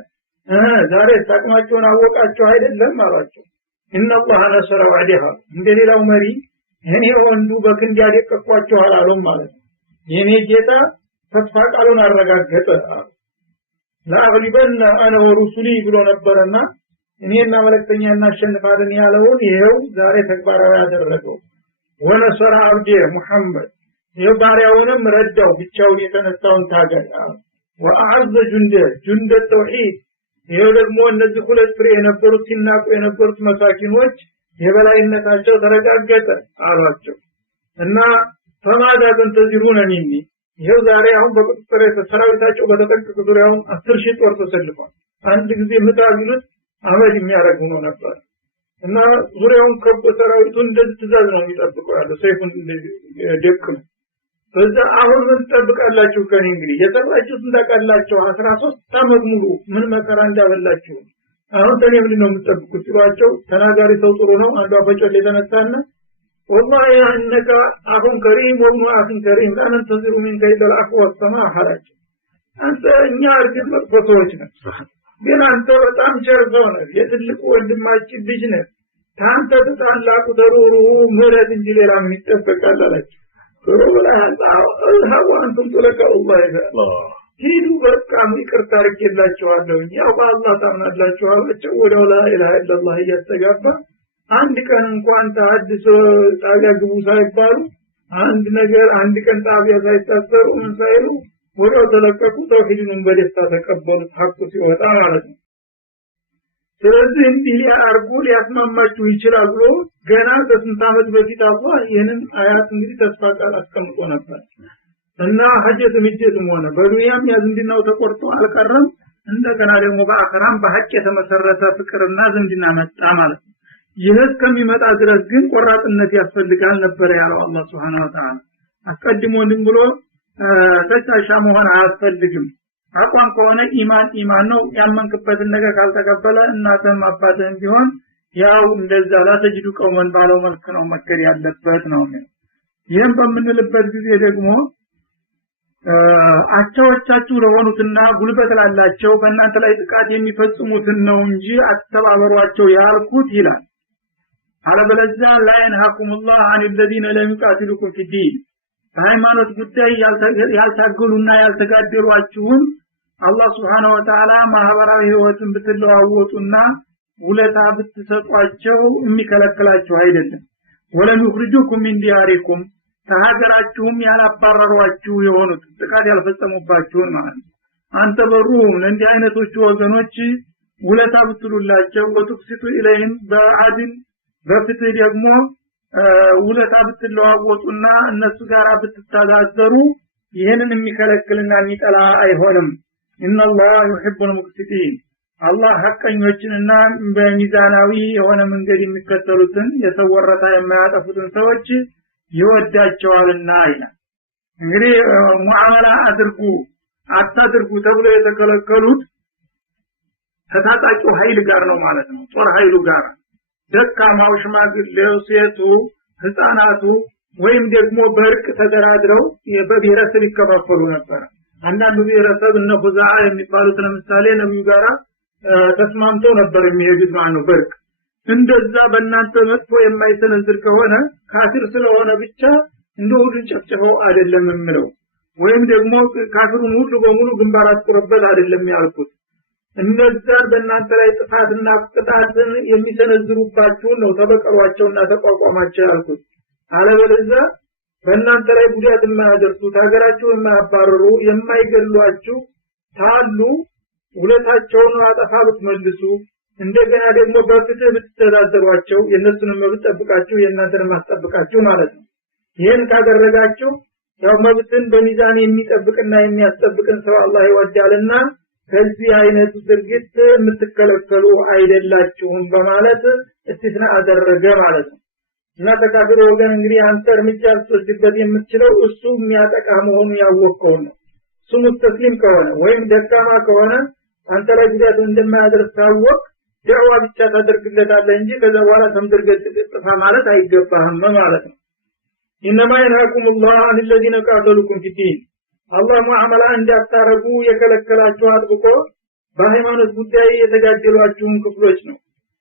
ዛሬ ታቅማችሁን አወቃችሁ አይደለም አሏቸው። ኢነላህ ነሰረ ወዐደሃ። እንደሌላው መሪ እኔ ወንዱ በክንድ ያደቀኳቸው አላሉም ማለት ነው። የኔ ጌታ ተስፋ ቃሉን አረጋገጠ። ለአግሊበና አነ ወሩሱሊ ብሎ ነበርና እኔና መለክተኛ እናሸንፋለን ያለውን ይሄው ዛሬ ተግባራዊ ያደረገው። ወነሰረ አብዲ ሙሐመድ የባሪያውንም ረዳው ብቻውን የተነሳውን ታገል። ወአዐዘ ጁንደ ተውሂድ ይሄ ደግሞ እነዚህ ሁለት ፍሬ የነበሩት ሲናቁ የነበሩት መሳኪኖች የበላይነታቸው ተረጋገጠ አሏቸው። እና ፈማዳ ተንተዚሩነ ሚኒ ይሄው ዛሬ አሁን በቁጥጥር የተሰራዊታቸው በተጠንቀቅ ዙሪያውን 10,000 ጦር ተሰልፏል። አንድ ጊዜ ምታቢሉት አመድ የሚያረግ ሆኖ ነበር። እና ዙሪያውን ከቦ ሰራዊቱን እንደዚህ ትእዛዝ ነው የሚጠብቀው ያለው ሰይፉን ደቅም። በዛ አሁን ምን ተጠብቃላችሁ? ከኔ እንግዲህ የሰራችሁት እንዳቃላችሁ 13 ዓመት ሙሉ ምን መከራ እንዳበላችሁ አሁን ተኔ ምንድነው የምትጠብቁት ሲሏቸው ተናጋሪ ሰው ጥሩ ነው። አንዱ አፈጮል የተነሳና والله انك اخ كريم وابن اخ كريم لا ننتظر منك الا العفو والسماح حرج አንተ እኛ እርግጥ መጥፎች ነን ግን አንተ በጣም ቸር ሰው ነህ የትልቁ ወንድማችን ልጅ ነህ ታንተ ተጣላቁ ተሩሩ ምህረት እንጂ ሌላ ምን ይጠበቃል አላችሁ ቶሎ ብለሃል አልሃው አንቱም ተለቀውላህ ሂዱ በቃ ይቅርታ አድርጌላችኋለሁ ያው በአላህ ታምናላችሁ አላቸው ወዲያው ላ ኢላሀ ኢላላህ እያስተጋባ አንድ ቀን እንኳን ተሐድሶ ጣቢያ ግቡ ሳይባሉ አንድ ነገር አንድ ቀን ጣቢያ ሳይታሰሩ ምን ሳይሉ ወዲያው ተለቀቁ ተውሂድን በደስታ ተቀበሉ ሐቁ ሲወጣ ማለት ነው ስለዚህ እንዲህ ያርጉ ሊያስማማችሁ ይችላል ብሎ ገና ከስንት ዓመት በፊት አላህ ይሄንን አያት እንግዲህ ተስፋ ቃል አስቀምጦ ነበር እና ሐጀት ምጀትም ሆነ በዱንያም ያዝንድናው ተቆርጦ አልቀረም እንደገና ደግሞ በአኺራም በሐቅ የተመሰረተ ፍቅርና ዝምድና መጣ ማለት ነው ይህ እስከሚመጣ ድረስ ግን ቆራጥነት ያስፈልጋል ነበር ያለው አላህ Subhanahu Wa Ta'ala አስቀድሞ እንድም ብሎ ተቻሻ መሆን አያስፈልግም አቋም ከሆነ ኢማን ነው ያመንክበትን ነገር ካልተቀበለ እናተም አባተም ቢሆን ያው እንደዛ ላተጅዱ ቀውመን ባለው መልክ ነው መከር ያለበት ነው ይሄን በምንልበት ጊዜ ደግሞ አቻዎቻችሁ ለሆኑትና ጉልበት ላላቸው በእናንተ ላይ ጥቃት የሚፈጽሙትን ነው እንጂ አተባበሯቸው ያልኩት ይላል አለበለዚያ لا ينهاكم الله عن الذين لم يقاتلوكم في الدين በሃይማኖት ጉዳይ ያልታገሉና ያልተጋደሏችሁን አላህ Subhanahu Wa Ta'ala ማህበራዊ ህይወትን ብትለዋወጡና ውለታ ብትሰጧቸው የሚከለክላችሁ አይደለም ወለም ይخرجوكم من دياركم ተሃገራችሁም ያላባረሯችሁ የሆኑት ጥቃት ያልፈጸሙባችሁን ማለት አንተ በሩም እንዲህ አይነቶች ወገኖች ውለታ ብትሉላቸው ወትክሲቱ ኢለይን በአድል በፍትህ ደግሞ ውለታ ብትለዋወጡና እነሱ ጋር ብትተዳደሩ ይሄንን የሚከለክልና የሚጠላ አይሆንም ኢነላህ ዩሂቡል ሙቅሲቲን አላህ ሐቀኞችንና በሚዛናዊ የሆነ መንገድ የሚከተሉትን የሰወረታ የማያጠፉትን ሰዎች ይወዳቸዋልና ይላል እንግዲህ ሙአመላ አታድርጉ ተብሎ የተከለከሉት ከታጣቂው ኃይል ጋር ነው ማለት ነው ጦር ኃይሉ ጋር ደካማው ሽማግሌው ሴቱ ህፃናቱ ወይም ደግሞ በርቅ ተደራድረው በብሔረሰብ ይከፋፈሉ ነበር አንዳንዱ ብሔረሰብ እነ ኹዛዓ የሚባሉት ለምሳሌ ነብዩ ጋራ ተስማምተው ነበር የሚሄዱት ማለት ነው በርቅ እንደዛ በእናንተ መጥፎ የማይሰነዝር ከሆነ ካፊር ስለሆነ ብቻ እንደው ጨፍጨፈው አይደለም የምለው ወይም ደግሞ ካፊሩን ሁሉ በሙሉ ግንባር አጥቁርበት አይደለም ያልኩት እነዛ በእናንተ ላይ ጥፋትና ቅጣትን የሚሰነዝሩባችሁ ነው ተበቀሏቸውና ተቋቋማቸው ያልኩት አለበለዚያ በእናንተ ላይ ጉዳት የማያደርሱ ሀገራችሁ የማያባረሩ የማይገሏችሁ ታሉ ውለታቸውን አጠፋሉት መልሱ እንደገና ደግሞ በፍትህ ብትተዳደሯቸው የነሱንም መብት ጠብቃችሁ የእናንተንም ማስጠብቃችሁ ማለት ነው ይሄን ካደረጋችሁ ያው መብትን በሚዛን የሚጠብቅና የሚያስጠብቅን ሰው አላህ ይወዳልና ከዚህ አይነት ድርጊት የምትከለከሉ አይደላችሁም በማለት እስቲስና አደረገ ማለት ነው እና ተካፍሮ ወገን እንግዲህ አንተ እርምጃ ልትወስድበት የምትችለው እሱ የሚያጠቃ መሆኑን ያወቀው ነው እሱ ሙስተስሊም ከሆነ ወይም ደካማ ከሆነ አንተ ላይ ጉዳት እንደማያደርስ ታወቅ ዳዋ ብቻ ታደርግለታለህ እንጂ ከዛ በኋላ ተምድርገት ጥፋ ማለት አይገባህም ማለት ነው ኢነማ ينهاكم الله عن الذين قاتلوكم في الدين አላህ ሙአመላ እንዳታረጉ የከለከላችሁ አጥብቆ በሃይማኖት ጉዳይ የተጋደሏችሁን ክፍሎች ነው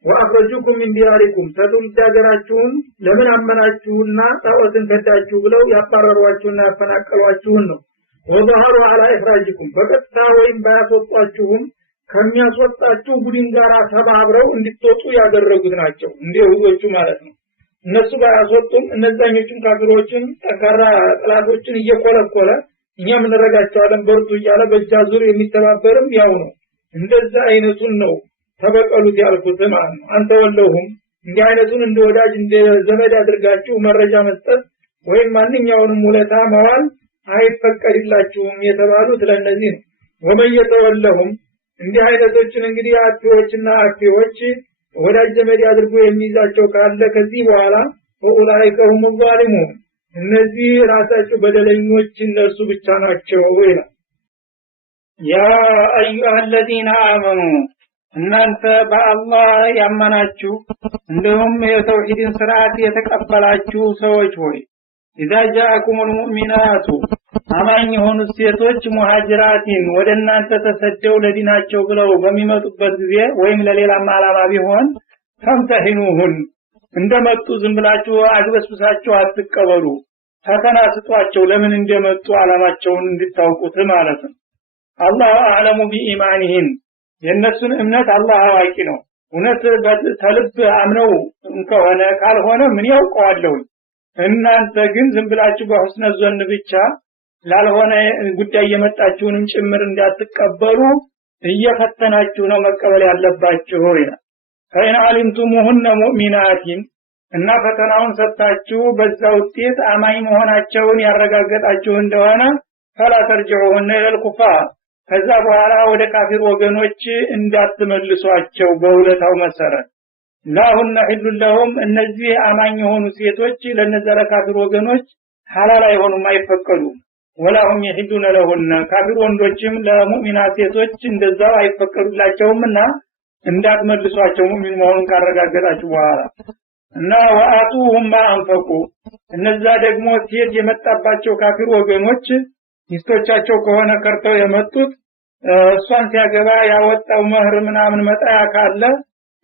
ወአخرجوكم من دياركم ተትውልድ ሀገራችሁን ለምን አመናችሁና ጣዖትን ከዳችሁ ብለው ያባረሯችሁና ያፈናቀሏችሁን ነው ወظهروا على اخراجكم በቀጥታ ወይም ባያስወጣችሁም ከሚያስወጣችሁ ቡድን ጋር ተባብረው እንድትወጡ ያደረጉት ናቸው እንደውሎቹ ማለት ነው እነሱ ባያስወጡም እነዛኞቹም ካፊሮችን ጠንካራ ጥላቶችን እየቆለቆለ እኛም እንረጋቸዋለን በርቱ እያለ በጃዙር የሚተባበርም ያው ነው እንደዛ አይነቱን ነው ተበቀሉት ያልኩት ማለት ነው አንተ ወለሁም እንዲህ አይነቱን እንደ ወዳጅ እንደ ዘመድ አድርጋችሁ መረጃ መስጠት ወይም ማንኛውንም ውለታ መዋል አይፈቀድላችሁም የተባሉት ለነዚህ ነው ወመየተወለሁም እንዲህ አይነቶችን እንግዲህ አጥፊዎችና አጥፊዎች ወዳጅ ዘመድ አድርጎ የሚይዛቸው ካለ ከዚህ በኋላ ወኡላኢከሁም ዛሊሙን እነዚህ ራሳቸው በደለኞች እነሱ ብቻ ናቸው ይላል ያ አዩሃ الذين آمنوا እናንተ በአላህ ያመናችሁ እንደውም የተውሂድን ሥርዓት የተቀበላችሁ ሰዎች ሆይ إذا جاءكم المؤمنات አማኝ የሆኑ ሴቶች ሙሃጅራቲን ወደናንተ ተሰደው ለዲናቸው ብለው በሚመጡበት ጊዜ ወይም ለሌላ ዓላማ ቢሆን ፈምተሂኑሁን እንደመጡ ዝም ብላችሁ አግበስብሳችሁ አትቀበሉ ፈተና ስጧቸው ለምን እንደመጡ አላማቸውን እንድታውቁት ማለት ነው አላህ አዕለሙ ቢኢማኒሂም የነሱን እምነት አላህ አዋቂ ነው እውነት ተልብ አምነው እንከሆነ ካልሆነ ምን ያውቀዋለሁ እናንተ ግን ዝም ብላችሁ በሁስነ ዘን ብቻ ላልሆነ ጉዳይ የመጣችሁንም ጭምር እንዳትቀበሉ እየፈተናችሁ ነው መቀበል ያለባችሁ ይላል ፈኢን አሊምቱሙሁነ ሙእሚናቲን እና ፈተናውን ሰጣችሁ በዛ ውጤት አማኝ መሆናቸውን ያረጋገጣችሁ እንደሆነ ፈላ ተርጅዑሁነ ኢለል ኩፋር ከዛ በኋላ ወደ ካፊር ወገኖች እንዳትመልሷቸው በውለታው መሰረት ላሁነ ሒሉ ለሁም እነዚህ አማኝ የሆኑ ሴቶች ለነዘረ ካፊር ወገኖች ሐላል አይሆኑም አይፈቀዱም ወላሁም ይሂዱነ ለሁነ ካፊር ወንዶችም ለሙእሚናት ሴቶች እንደዛው አይፈቀዱላቸውምና እንዳትመልሷቸው ሙእሚን መሆኑን ካረጋገጣችሁ በኋላ እና ወአቱሁም ማንፈቁ እነዛ ደግሞ ሴት የመጣባቸው ካፊር ወገኖች ሚስቶቻቸው ከሆነ ከርተው የመጡት እሷን ሲያገባ ያወጣው መህር ምናምን መጣያ ካለ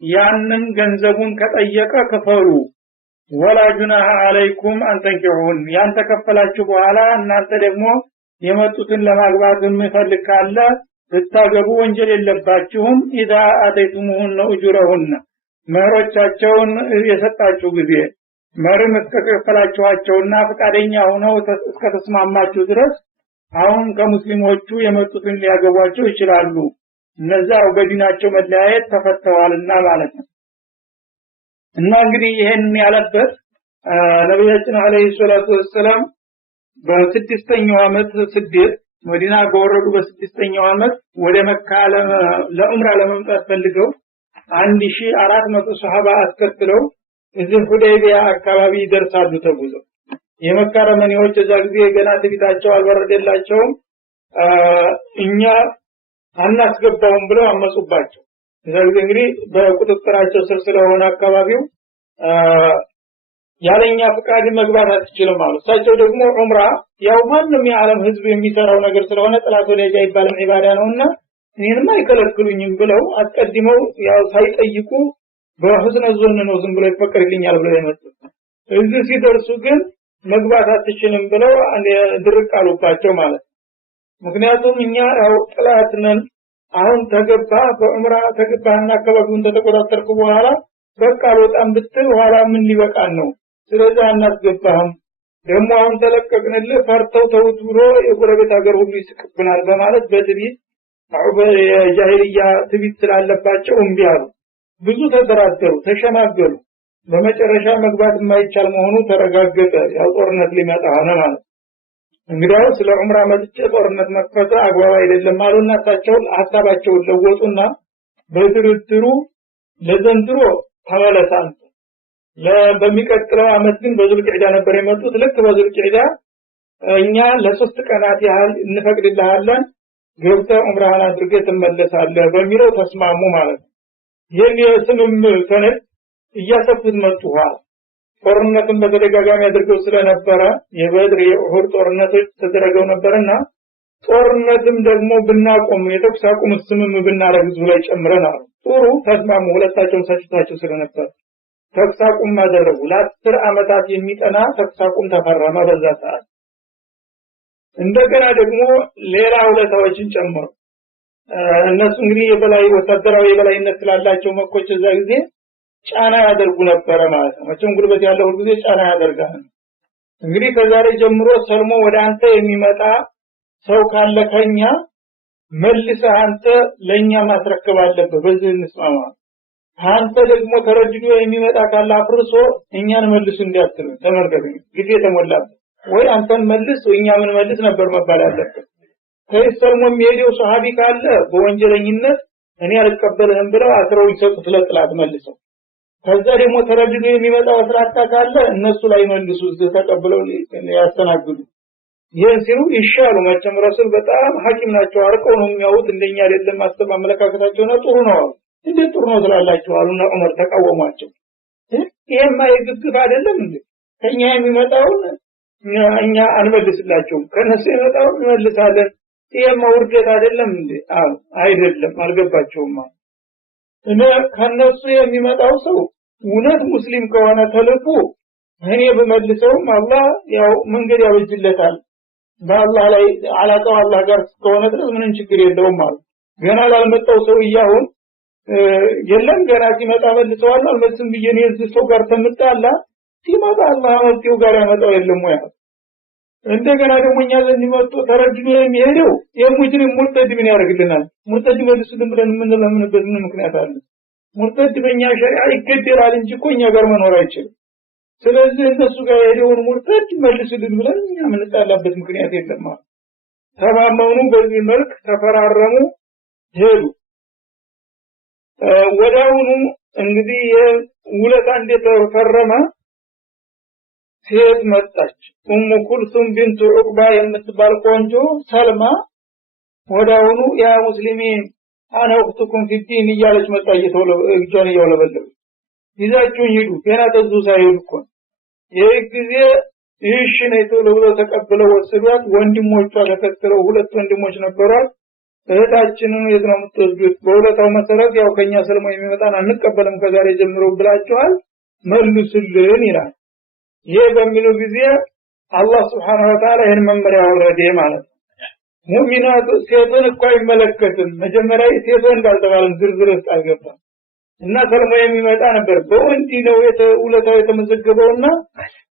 ያንን ገንዘቡን ከጠየቀ ከፈሩ ወላ ጁናሃ አለይኩም አንተንኪሁን ያን ተከፈላችሁ በኋላ እናንተ ደግሞ የመጡትን ለማግባት የሚፈልግ ካለ ብታገቡ ወንጀል የለባችሁም ኢዛ አተይቱሙሁን ኡጁረሁን መህሮቻቸውን የሰጣችሁ ጊዜ መህርም እስከከፈላችኋቸውና ፈቃደኛ ሆነው እስከተስማማችሁ ድረስ አሁን ከሙስሊሞቹ የመጡትን ሊያገቧቸው ይችላሉ እነዛው በዲናቸው መለያየት ተፈተዋልና ማለት ነው እና እንግዲህ ይሄን ያለበት ነብያችን አለይሂ ሰላቱ ወሰለም በ6ኛው አመት ስደት መዲና በወረዱ በ6ኛው አመት ወደ መካ ለዑምራ ለመምጣት ፈልገው 1400 ሱሐባ አስከትለው እዚህ ሁደይቢያ አካባቢ ይደርሳሉ ተጉዘው የመካ ረመኔዎች እዛ ጊዜ ገና ትቢታቸው አልወረደላቸውም እኛ አናስገባውም ብለው አመጹባቸው እዛ ጊዜ እንግዲህ በቁጥጥራቸው ስር ስለሆነ አካባቢው ያለኛ ፍቃድ መግባት አትችልም አሉ እሳቸው ደግሞ ዑምራ ያው ማንንም የዓለም ህዝብ የሚሰራው ነገር ስለሆነ ጥላት ወደ ይባልም ኢባዳ ነውና እኔንም አይከለክሉኝም ብለው አስቀድመው ያው ሳይጠይቁ በሁስነ ዞን ነው ዝም ብለው ይፈቀድልኛል ብለው የመጡት እዚህ ሲደርሱ ግን መግባት አትችልም ብለው ድርቅ አሉባቸው ማለት ምክንያቱም እኛ ያው ጥላት ነን አሁን ተገባ በዑምራ ተገባና አካባቢውን ተቆጣጠርኩ በኋላ በቃ አልወጣም ብትል ኋላ ምን ሊበቃን ነው ስለዚህ አናስገባህም ደግሞ አሁን ተለቀቅንልህ ፈርተው ተውት ብሎ የጎረቤት ሀገር ሁሉ ይስቅብናል በማለት በትቢት የጃሂልያ ትቢት ስላለባቸው እምቢ አሉ ብዙ ተደራደሩ ተሸማገሉ በመጨረሻ መግባት የማይቻል መሆኑ ተረጋገጠ ያው ጦርነት ሊመጣ ሆነ ማለት እንግዲያው ስለ ዑምራ መጥቼ ጦርነት መክፈት አግባብ አይደለም አሉና ታቸው ሐሳባቸውን ለወጡና በድርድሩ ለዘንድሮ ተመለሳን በሚቀጥለው አመት ግን በዙልቂዕዳ ነበር የመጡት ልክ በዙልቂዕዳ እኛ ለሶስት ቀናት ያህል እንፈቅድልሃለን ገብተህ ዑምራህን አድርገህ ትመለሳለህ በሚለው ተስማሙ ማለት ነው ይሄን የስምም ሰነድ እያሰፉት መጡዋ ጦርነትን በተደጋጋሚ አድርገው ስለነበረ የበድር የኡሁድ ጦርነቶች ተደረገው ነበርና ጦርነትም ደግሞ ብናቆም የተኩስ አቁም ስምም ብናረግ ላይ ጨምረናል ጥሩ ተስማሙ ሁለታቸውም ሰጭታቸው ስለነበር ተኩስ አቁም አደረጉ ለ10 አመታት የሚጠና ተኩስ አቁም ተፈረመ በዛ ሰዓት እንደገና ደግሞ ሌላ ሁለታዎችን ጨምሮ እነሱ እንግዲህ የበላይ ወታደራዊ የበላይነት ስላላቸው መኮች እዛ ጊዜ ጫና ያደርጉ ነበር ማለት ነው መቼም ጉልበት ያለው ሁሉ ጊዜ ጫና ያደርጋል እንግዲህ ከዛሬ ጀምሮ ሰልሞ ወደ አንተ የሚመጣ ሰው ካለ ከኛ መልሰህ አንተ ለኛ ማስረከብ አለበት በዚህ እንስማማ አንተ ደግሞ ተረጅዶ የሚመጣ ካለ አፍርሶ እኛን መልሱ እንዲያትሉ ተመርገብ ግዴ ተሞላበት ወይ አንተን መልስ ወይ እኛ ምን መልስ ነበር መባል አለበት ከይሰልሞ የሚሄደው ሱሐቢ ካለ በወንጀለኝነት እኔ አልቀበልህም ብለው አስረው ይሰጡት ለጥላት መልሰው ከዛ ደግሞ ተረጅዶ የሚመጣው አስራታ ካለ እነሱ ላይ መልሱ ተቀብለው ያስተናግዱ ይሄን ሲሉ ይሻሉ መቼም ረሱል በጣም ሐኪም ናቸው አርቀው ነው የሚያውት እንደኛ አይደለም አስተማመለካከታቸውና ጥሩ ነው እንዴ ጥሩ ነው ስላላችሁ አሉና ዑመር ተቃወሟቸው ይሄማ የግግፍ አይደለም እንዴ ከኛ የሚመጣውን እኛ አንመልስላቸውም ከነሱ የሚመጣውን እንመልሳለን ይሄማ ውርደት አይደለም እንዴ አይደለም አልገባቸውም እና ከነሱ የሚመጣው ሰው እውነት ሙስሊም ከሆነ ተልኩ እኔ በመልሰውም አላህ ያው መንገድ ያወጅለታል በአላህ ላይ አላቀው አላህ ጋር ከሆነ ድረስ ምንም ችግር የለውም ማለት ገና ላልመጣው ሰው ይያውን የለም ገና ሲመጣ መልሰዋል አልመስም ብዬኔ እዚህ ሰው ጋር ተምጣላ ሲመጣ አላህ ወጥቶ ጋር ያመጣው የለም ወይ እንደገና ደግሞ እኛ ዘንድ መጥቶ ተረጅሞ የሚሄደው የሙጅሪም ሙርተድ ምን ያደርግልናል ሙርተድ መልሱልን ብለን ምን ለምንበት ምን ምክንያት አለ ሙርተድ በእኛ ሸሪዓ ይገደላል እንጂ እኮ እኛ ጋር መኖር አይችልም ስለዚህ እነሱ ጋር የሄደውን ሙርተድ መልሱልን ብለን እኛ ምንጣላበት ምክንያት የለም ማለት ተማመኑ በዚህ መልክ ተፈራረሙ ሄዱ ወዳውኑ እንግዲህ የውለታ እንደተፈረመ ሴት መጣች ኡሙ ኩልሱም ቢንቱ ዑቅባ የምትባል ቆንጆ ሰልማ ወዳውኑ ያ ሙስሊሚን አና ወቅቱኩም ፊዲን እያለች መጣ እጇን እያወለበለበች ይዛችሁኝ ሂዱ ገና ተዙ ሳይሄዱ እኮ ይህ ጊዜ ይህሽ ነው ተብሎ ተቀብለው ወሰዷት ወንድሞቿ ተከትለው ሁለት ወንድሞች ነበሯት እህታችንን የት ነው የምትወስዱት በሁለታው መሰረት ያው ከኛ ሰልሞ የሚመጣን አንቀበልም ከዛሬ ጀምሮ ብላችኋል መልሱልን ይላል ይሄ በሚለው ጊዜ አላህ Subhanahu Wa Ta'ala ይሄን መመሪያ አወረደ ማለት ነው ሙእሚናት ሴቶን እኮ አይመለከትም መጀመሪያ ሴቶን እንዳልተባለም ዝርዝር ውስጥ አልገባም እና ሰልሞ የሚመጣ ነበር በወንዲ ነው ውለታው የተመዘገበውና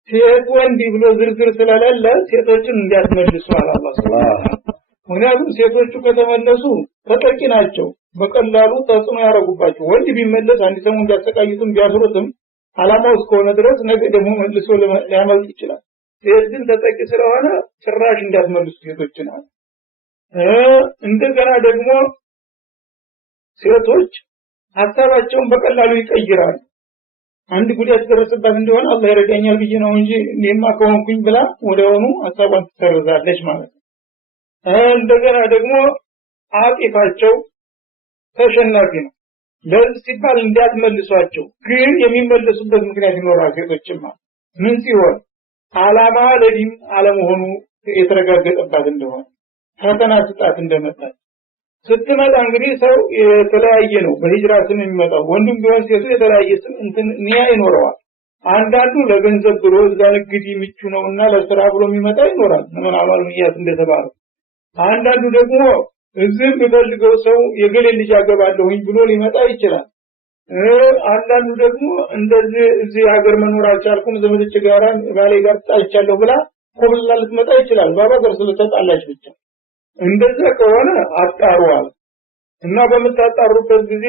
ሴት ወንዲ ብሎ ዝርዝር ስለሌለ ሴቶችን እንዲያስመልሱ አላህ Subhanahu ምክንያቱም ሴቶቹ ከተመለሱ ተጠቂ ናቸው በቀላሉ ተጽዕኖ ያረጉባቸው ወንድ ቢመለስ አንድ ሰሞን ቢያሰቃዩትም ቢያስሩትም አላማው እስከሆነ ድረስ ነገ ደግሞ መልሶ ሊያመልጥ ይችላል ሴት ግን ተጠቂ ስለሆነ ጭራሽ እንዲያስመልሱ ሴቶችን አለ እንደገና ደግሞ ሴቶች ሐሳባቸውን በቀላሉ ይቀይራሉ አንድ ጉዳት ደረሰባት እንደሆነ አላህ ይረዳኛል ብዬ ነው እንጂ እኔማ ከሆንኩኝ ብላ ወደውኑ ሐሳቧን ትሰርዛለች ማለት ነው እንደገና ደግሞ አጥፋቸው ተሸናፊ ነው ለዚህ ሲባል እንዲያትመልሷቸው ግን የሚመለሱበት ምክንያት ይኖራል ሴቶችማ ምን ሲሆን አላማ ለዲን አለመሆኑ የተረጋገጠባት እንደሆነ ፈተና ስጣት እንደመጣች ስትመጣ እንግዲህ ሰው የተለያየ ነው በሂጅራ ስም የሚመጣው ወንድም ቢሆን ሴቱ የተለያየ ስም እንትን ንያ ይኖረዋል አንዳንዱ ለገንዘብ ብሎ እዛ ንግድ ምቹ ነውና ለስራ ብሎ የሚመጣ ይኖራል ምን አማል ንያት እንደተባለው አንዳንዱ ደግሞ እዚህ በፈልገው ሰው የገሌ ልጅ አገባለሁኝ ብሎ ሊመጣ ይችላል አንዳንዱ ደግሞ እንደዚህ እዚህ ሀገር መኖር አልቻልኩም ዘመዶች ጋር ባሌ ጋር ታጫለሁ ብላ ኮብላ ልትመጣ ይችላል ባባ ጋር ስለተጣላች ብቻ እንደዛ ከሆነ አጣሩዋል እና በመታጣሩበት ጊዜ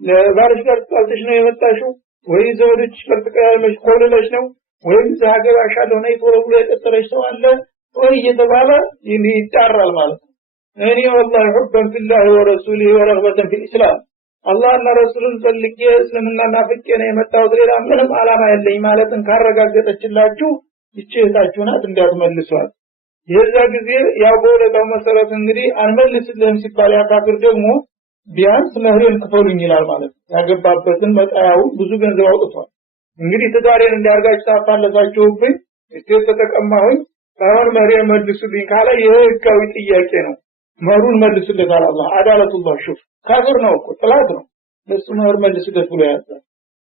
ለባልሽ ጋር ታልተሽ ነው የመጣሽው ወይ ዘመዶች ጋር ተቀያየመሽ ኮብለሽ ነው ወይ እዚህ ሀገር አሻለሁ ነው ይቶሎ የቀጠረሽ ሰው አለ ወይ እየተባለ ይጣራል ማለት ነው እኔ والله حبا في الله ورسوله ورغبة في الاسلام الله እና ረሱሉን ፈልጌ እስልምና ናፍቄ ነው የመጣሁት ሌላ ምንም አላማ የለኝ ማለትን ካረጋገጠችላችሁ ይችላችሁ ናት እንዳትመልሷት የዛ ጊዜ ያው በወለታው መሰረት እንግዲህ አንመልስልህም ሲባል ያካፍር ደግሞ ቢያንስ መህሬን ክፈሉኝ ይላል ማለት ያገባበትን መጣያው ብዙ ገንዘብ አውጥቷል እንግዲህ ትዳሬን እንዲያርጋችሁ ታፋለሳችሁብኝ እስቴት ተቀማሁኝ ታውን መህሬን መልሱልኝ ካለ ይሄ ህጋዊ ጥያቄ ነው መህሩን መልሱልታል አላህ አዳለቱላህ ሹፍ ካፍር ነው እኮ ጥላት ነው ለሱ መህር መልሱለት ብሎ ያዛል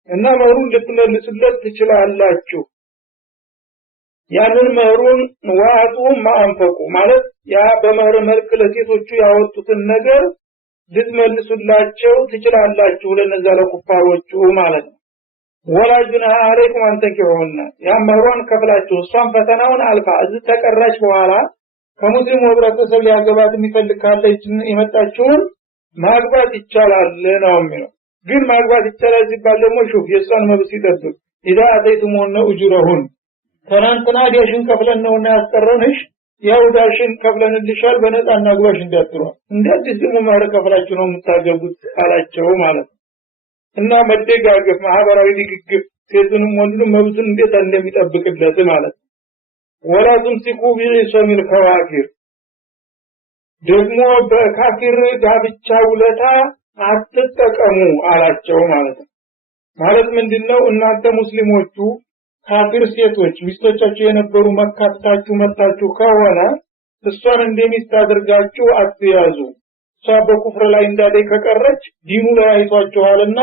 እና መህሩን ልትመልሱለት ትችላላችሁ ያንን መህሩን ዋጡ ማንፈቁ ማለት ያ በመህር መልክ ለሴቶቹ ያወጡትን ነገር ልትመልሱላቸው ትችላላችሁ ለነዛ ለኩፋሮቹ ማለት ነው ወላጅና አለይኩም አንተኪሁና ያ መህሩን ከፍላችሁ እሷን ፈተናውን አልፋ እዚህ ተቀራች በኋላ ከሙስሊም ህብረተሰብ ሊያገባት የሚፈልግ ካለ የመጣችውን ማግባት ይቻላል ነው የሚለው ግን ማግባት ይቻላል ሲባል ደግሞ ሹፍ የሷን መብት ይጠብቅ ኢዳ አተይቱሙን ኡጅረሁን ትናንትና ዲያሽን ከፍለን ነውና ያስቀረንሽ ያው ዳሽን ከፍለንልሻል በነፃ እናግባሽ እንዳትሩ እንደዚህ ደግሞ ማህር ከፍላችሁ ነው የምታገቡት አላቸው ማለት እና መደጋገፍ ማህበራዊ ንግግር ሴቱንም ወንዱንም መብቱን እንዴት እንደሚጠብቅለት ማለት ወላ ትምሲኩ ቢሰሚል ከዋፊር ደግሞ በካፊር ጋብቻ ውለታ አትጠቀሙ አላቸው ማለት ምንድነው እናንተ ሙስሊሞቹ ካፊር ሴቶች ሚስቶቻቸው የነበሩ መካታችሁ መጣችሁ ከሆነ እሷን እንደሚስት አድርጋችሁ አትያዙ እሷ በኩፍር ላይ እንዳለ ከቀረች ዲኑ ላይ አይቷቸዋልና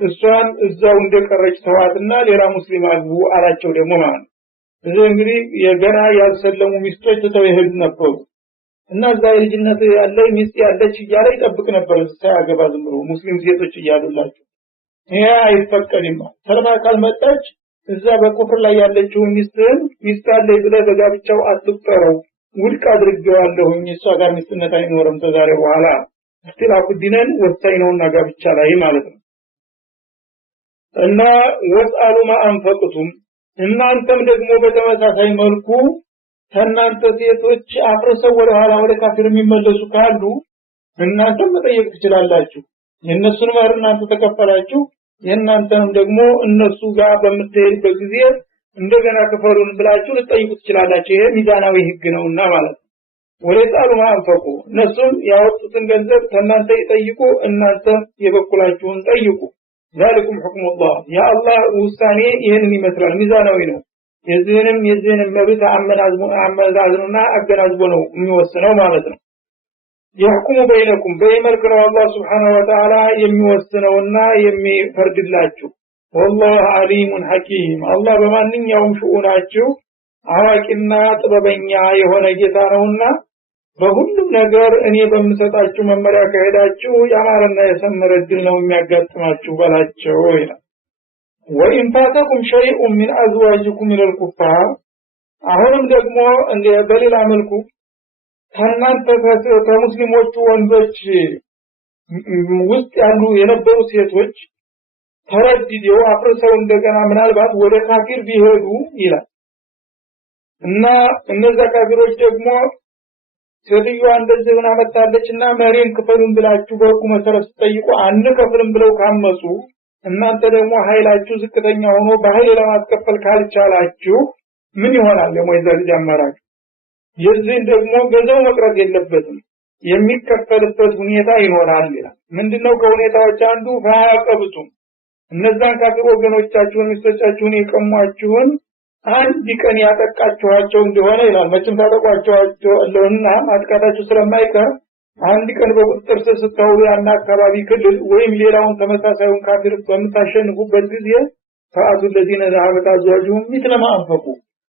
እሷን እዛው እንደቀረች ተዋትና ሌላ ሙስሊም አግቡ አላቸው ደግሞ ማለት ነው። እዚህ እንግዲህ የገና ያልሰለሙ ሚስቶች ተተው ይሄዱ ነበሩ እና እዛ የልጅነት ያለ ሚስት ያለች እያለ ይጠብቅ ነበር ሳያገባ ዝም ብሎ ሙስሊም ሴቶች እያሉላቸው ይሄ አይፈቀድም። ሰለማ ካልመጣች እዛ በኩፍር ላይ ያለችው ሚስት አለኝ ብለህ በጋብቻው አትጠረው ውድቅ አድርጌዋለሁኝ እሷ ጋር ሚስትነት አይኖርም ተዛሬ በኋላ እክትላፉ ዲነን ወሳኝ ነውና ጋብቻ ላይ ማለት ነው። እና ወስአሉ ማአንፈቅቱም እናንተም ደግሞ በተመሳሳይ መልኩ ከናንተ ሴቶች አፍረሰው ወደ ኋላ ወደ ካፊር የሚመለሱ ካሉ እናንተም መጠየቅ ትችላላችሁ። የነሱን ማር እናንተ ተከፈላችሁ የናንተንም ደግሞ እነሱ ጋር በምትሄዱበት ጊዜ እንደገና ከፈሩን ብላችሁ ልትጠይቁ ትችላላችሁ። ይሄ ሚዛናዊ ህግ ነውና ማለት ነው። ወለጣሉ ማንፈቁ እነሱም ያወጡትን ገንዘብ ከናንተ ይጠይቁ እናንተም የበኩላችሁን ጠይቁ። ذلكم حكم الله يا الله ውሳኔ ይሄንን ይመስላል ሚዛናዊ ነው። የዚህንም መብት አመዛዝኑና አገናዝቦ ነው የሚወስነው ማለት ነው። يحكم بينكم በመልክ ነው አላህ Subhanahu Wa Ta'ala የሚወስነውና የሚፈርድላችሁ። والله عليم حكيم አላህ በማንኛውም ሹኡናችሁ አዋቂና ጥበበኛ የሆነ ጌታ ነውና በሁሉም ነገር እኔ በምሰጣችሁ መመሪያ ከሄዳችሁ ያማረና የሰመረ ድል ነው የሚያጋጥማችሁ በላቸው ይላል። ወኢን ፋተኩም ሸይኡን ሚን አዝዋጅኩም ሚነል ኩፋር አሁንም ደግሞ እንደ በሌላ መልኩ ከናንተ ከሙስሊሞቹ ወንዶች ውስጥ ያሉ የነበሩ ሴቶች ተረድደው አፍርሰው እንደገና ምናልባት ወደ ካፊር ቢሄዱ ይላል እና እነዛ ካፊሮች ደግሞ ሴትዮዋ እንደዚህ ሆና መጣለችና መሪን ክፈሉን ብላችሁ በቁ መሰረት ጠይቁ አንከፍልም ብለው ካመጹ እናንተ ደግሞ ኃይላችሁ ዝቅተኛ ሆኖ በኃይል ለማስከፈል ካልቻላችሁ ምን ይሆናል? ለሞይዘል ጀመራች የዚህ ደግሞ ገንዘብ መቅረት የለበትም የሚከፈልበት ሁኔታ ይኖራል ይላል። ምንድነው ከሁኔታዎች አንዱ ፈያቀብቱም እነዛን ካፊር ወገኖቻችሁን ሚስቶቻችሁን የቀሟችሁን አንድ ቀን ያጠቃችኋቸው እንደሆነ ይላል። መቼም ታጠቋቸውና ማጥቃታችሁ ስለማይቀር አንድ ቀን በቁጥጥር ስር ስታውሉ ያን አካባቢ ክልል ወይም ሌላውን ተመሳሳዩን ካፊር በምታሸንፉበት ጊዜ ፈአቱ الذين ذهبت ازواجهم مثل ما انفقوا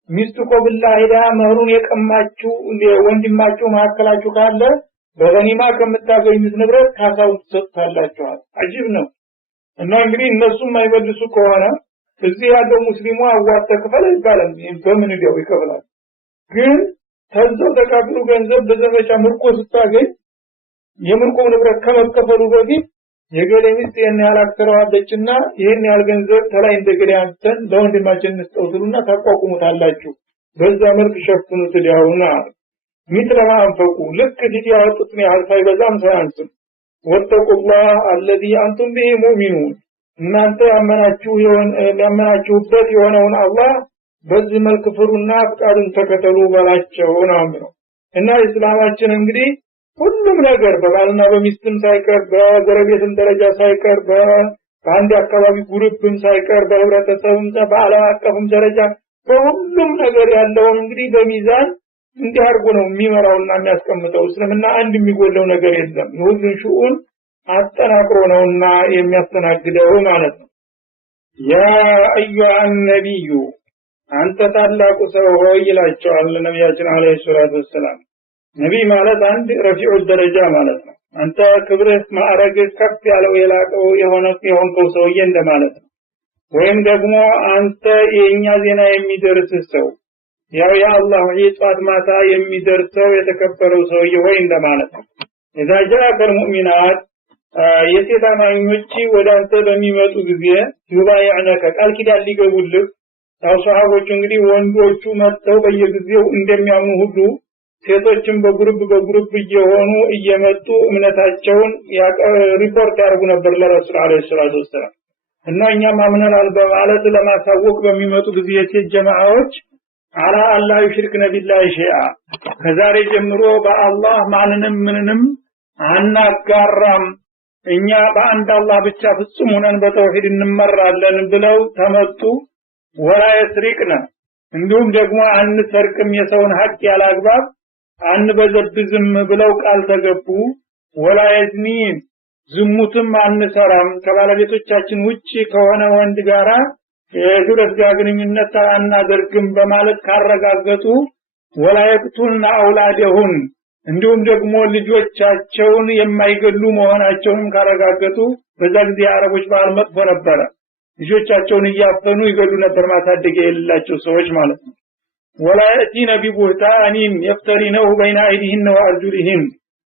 ሚስቱ ቆብላ ሄዳ መህሩን የቀማችሁ ወንድማችሁ ማከላችሁ ካለ በገኒማ ከምታገኙት ንብረት ካሳውን ትሰጣላችኋል። አጂብ ነው። እና እንግዲህ እነሱም አይበልሱ ከሆነ እዚህ ያለው ሙስሊሙ አዋጣ ከፈለ ይባላል በምን ይደው ይከፈላል። ግን ተዘው ተካፍሉ ገንዘብ በዘመቻ ምርኮ ስታገኝ የምርኮ ንብረት ከመከፈሉ በፊት የገሌ ሚስት የኔ ያላክተራዋለችና ይሄን ያል ገንዘብ ተላይ እንደገሌ አንተን ለወንድማችን እንስጠውልና ታቋቁሙታላችሁ በዛ መልክ ሸፍኑት ዲያውና ሚትረማ አንፈቁ ልክ ዲያ ወጥቶኝ አልፋይ በዛም ሳያንስም ወተቁላህ الذي انتم به مؤمنون እናንተ ያመናችሁበት የሆነውን አላህ በዚህ መልክ ፍሩና ፍቃዱን ተከተሉ በላቸው ነው። እና እስላማችን እንግዲህ ሁሉም ነገር በባልና በሚስትም ሳይቀር በጎረቤትም ደረጃ ሳይቀር በአንድ አካባቢ ግሩፕም ሳይቀር በህብረተሰብም በዓለም አቀፍም ደረጃ በሁሉም ነገር ያለው እንግዲህ በሚዛን እንዲህ አድርጎ ነው የሚመራውና የሚያስቀምጠው። እስልምና አንድ የሚጎለው ነገር የለም። የሁሉን ሹኡን አጠናክሮ ነውና የሚያስተናግደው ማለት ነው። ያ አዩሃ ነብዩ አንተ ታላቁ ሰው ሆይ ይላቸዋል ነብያችን አለይሂ ሰላቱ ወሰለም። ነብይ ማለት አንድ ረፊዑ ደረጃ ማለት ነው። አንተ ክብርህ ማዕረግህ ከፍ ያለው የላቀው የሆንከው ሰውዬ እንደማለት ነው። ወይም ደግሞ አንተ የኛ ዜና የሚደርስ ሰው ያው የአላህ ጧት ማታ የሚደርሰው የተከበረው ሰውዬ ወይ እንደማለት ነው። እዛ ጃከል ሙእሚናት የሴት አማኞች ወደ አንተ በሚመጡ ጊዜ ይባያነከ ቃል ኪዳን ሊገቡልህ ታው ሰሃቦች እንግዲህ ወንዶቹ መጥተው በየጊዜው እንደሚያምኑ ሁሉ ሴቶችም በግሩፕ እየሆኑ እየመጡ እምነታቸውን ሪፖርት ያደርጉ ነበር ለረሱል አለይሂ ሰላቱ ወሰለም። እና እኛም አምነናል በማለት ለማሳወቅ በሚመጡ ጊዜ የሴት ጀማዓዎች አላ አላህ ይሽርክነ ቢላሂ ሸይአ ከዛሬ ጀምሮ በአላህ ማንንም ምንንም አናጋራም እኛ በአንድ አላህ ብቻ ፍጹም ሆነን በተውሂድ እንመራለን ብለው ተመጡ። ወላ ይስሪቅና እንዲሁም ደግሞ አንሰርቅም የሰውን ሀቅ ያላግባብ አንበዘብዝም ብለው ቃል ተገቡ። ወላ ይዝኒን ዝሙትም አንሰራም ከባለቤቶቻችን ውጪ ከሆነ ወንድ ጋራ የግብረ ስጋ ግንኙነት አናደርግም በማለት ካረጋገጡ ወላየቅቱልና አውላደሁን እንዲሁም ደግሞ ልጆቻቸውን የማይገሉ መሆናቸውን ካረጋገጡ በዛ ጊዜ አረቦች ባህል መጥፎ ነበረ ልጆቻቸውን እያፈኑ ይገሉ ነበር ማሳደጊያ የሌላቸው ሰዎች ማለት ነው ወላየቲነ ቢቡህታኒን የፍተሪነሁ በይነ አይዲሂን ወአርጁሊሂን